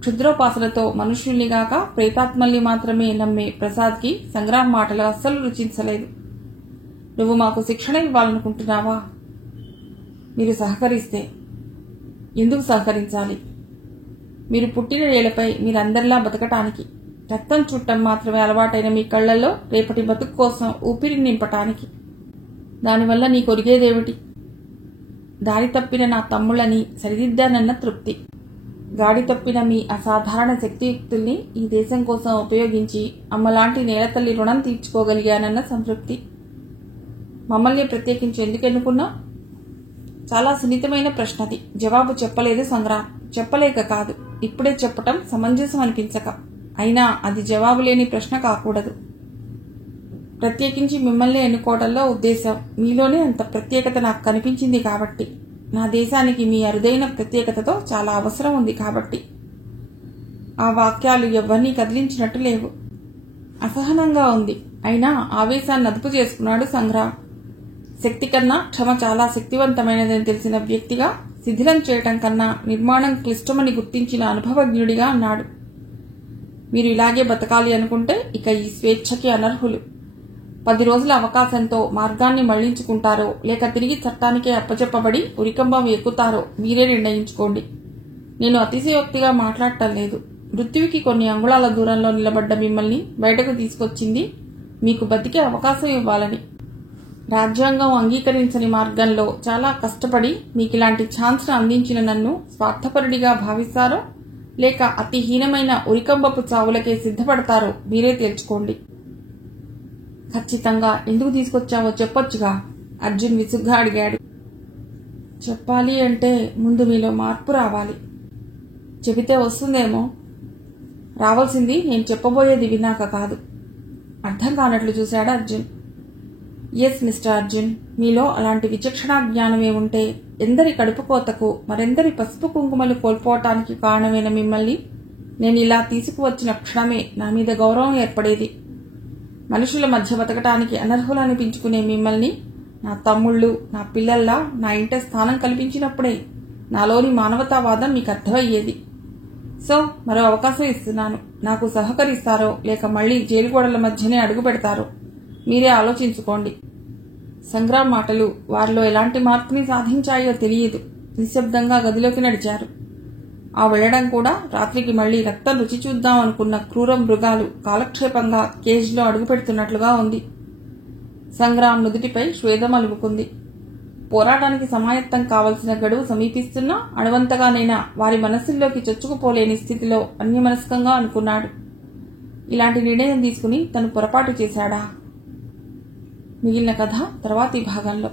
క్షుద్రోపాసనతో మనుషుల్నిగాక ప్రేతాత్మల్ని మాత్రమే నమ్మే ప్రసాద్కి సంగ్రామ్ మాటలు అస్సలు రుచించలేదు. నువ్వు మాకు శిక్షణ ఇవ్వాలనుకుంటున్నావా? మీరు సహకరిస్తే. ఎందుకు సహకరించాలి? మీరు పుట్టిన నేలపై మీరందరిలా బతకటానికి. రక్తం చుట్టం మాత్రమే అలవాటైన మీ కళ్లలో రేపటి బతుకు కోసం ఊపిరి నింపటానికి. దానివల్ల నీ కొరిగేదేమిటి? దారి తప్పిన నా తమ్ముళ్ళని సరిదిద్దానన్న తృప్తి. గాడి తప్పిన మీ అసాధారణ శక్తియుక్తుల్ని ఈ దేశం కోసం ఉపయోగించి అమ్మలాంటి నేలతల్లి రుణం తీర్చుకోగలిగానన్న సంతృప్తి. మమ్మల్ని ప్రత్యేకించి ఎందుకు ఎన్నుకున్నా? చాలా సున్నితమైన ప్రశ్నది. జవాబు చెప్పలేదు సంగ్రామ్. చెప్పలేక కాదు, ఇప్పుడే చెప్పటం సమంజసం అనిపించక. అయినా అది జవాబు లేని ప్రశ్న కాకూడదు. ప్రత్యేకించి మిమ్మల్ని ఎన్నుకోవడంలో ఉద్దేశం మీలోనే అంత ప్రత్యేకత నాకు కనిపించింది కాబట్టి. నా దేశానికి మీ అరుదైన ప్రత్యేకతతో చాలా అవసరం ఉంది కాబట్టి. ఆ వాక్యాలు ఎవరినీ కదిలించినట్టు లేవు. అసహనంగా ఉంది. అయినా ఆవేశాన్ని అదుపు చేసుకున్నాడు సంగ్రామ్. శక్తి కన్నా క్షమ చాలా శక్తివంతమైనదని తెలిసిన వ్యక్తిగా శిథిలం చేయటం కన్నా నిర్మాణం క్లిష్టమని గుర్తించిన అనుభవజ్ఞుడిగా అన్నాడు. మీరు ఇలాగే బతకాలి అనుకుంటే ఇక ఈ స్వేచ్ఛకి అనర్హులు. 10 రోజుల అవకాశంతో మార్గాన్ని మళ్లించుకుంటారో లేక తిరిగి చట్టానికే అప్పచెప్పబడి ఉరికంబం ఎక్కుతారో మీరే నిర్ణయించుకోండి. నేను అతిశయోక్తిగా మాట్లాడటం లేదు. మృత్యువుకి కొన్ని అంగుళాల దూరంలో నిలబడ్డ మిమ్మల్ని బయటకు తీసుకొచ్చింది మీకు బతికే అవకాశం ఇవ్వాలని. రాజ్యాంగం అంగీకరించని మార్గంలో చాలా కష్టపడి మీకిలాంటి ఛాన్స్ను అందించిన నన్ను స్వార్థపరుడిగా భావిస్తారో లేక అతి హీనమైన ఉరికంబపు చావులకే సిద్ధపడతారో మీరే తేల్చుకోండి. ఖచ్చితంగా ఎందుకు తీసుకొచ్చావో చెప్పొచ్చుగా? అర్జున్ విసుగ్గా అడిగాడు. చెప్పాలి అంటే ముందు మీలో మార్పు రావాలి. చెబితే వస్తుందేమో. రావాల్సింది నేను చెప్పబోయేది విన్నాక కాదు. అర్థం కానట్లు చూశాడు అర్జున్. ఎస్ మిస్టర్ అర్జున్, మీలో అలాంటి విచక్షణా జ్ఞానమే ఉంటే ఎందరి కడుపు కోతకు మరెందరి పసుపు కుంకుమలు కోల్పోవటానికి కారణమైన మిమ్మల్ని నేను ఇలా తీసుకువచ్చిన క్షణమే నా మీద గౌరవం ఏర్పడేది. మనుషుల మధ్య బతకటానికి అనర్హులు అనిపించుకునే మిమ్మల్ని నా తమ్ముళ్ళు, నా పిల్లల్లా నా ఇంట స్థానం కల్పించినప్పుడే నాలోని మానవతావాదం మీకు అర్థమయ్యేది. సో మరో అవకాశం ఇస్తున్నాను. నాకు సహకరిస్తారో లేక మళ్లీ జైలు గోడల మధ్యనే అడుగు పెడతారో మీరే ఆలోచించుకోండి. సంగ్రామ్ మాటలు వారిలో ఎలాంటి మార్పుని సాధించాయో తెలియదు. నిశ్శబ్దంగా గదిలోకి నడిచారు. ఆ వెళ్లడం కూడా రాత్రికి మళ్లీ రక్తం రుచి చూద్దాం అనుకున్న క్రూర మృగాలు కాలక్షేపంగా కేజ్లో అడుగు పెడుతున్నట్లుగా ఉంది. సంగ్రామ్ నుదుటిపై శ్వేదం అలుముకుంది. పోరాటానికి సమాయత్తం కావలసిన గడువు సమీపిస్తున్నా అణవంతగానైనా వారి మనస్సుల్లోకి చొచ్చుకుపోలేని స్థితిలో అన్యమనస్కంగా అనుకున్నాడు. ఇలాంటి నిర్ణయం తీసుకుని తను పొరపాటు చేశాడా? మిగిలిన కథ తర్వాతి భాగంలో.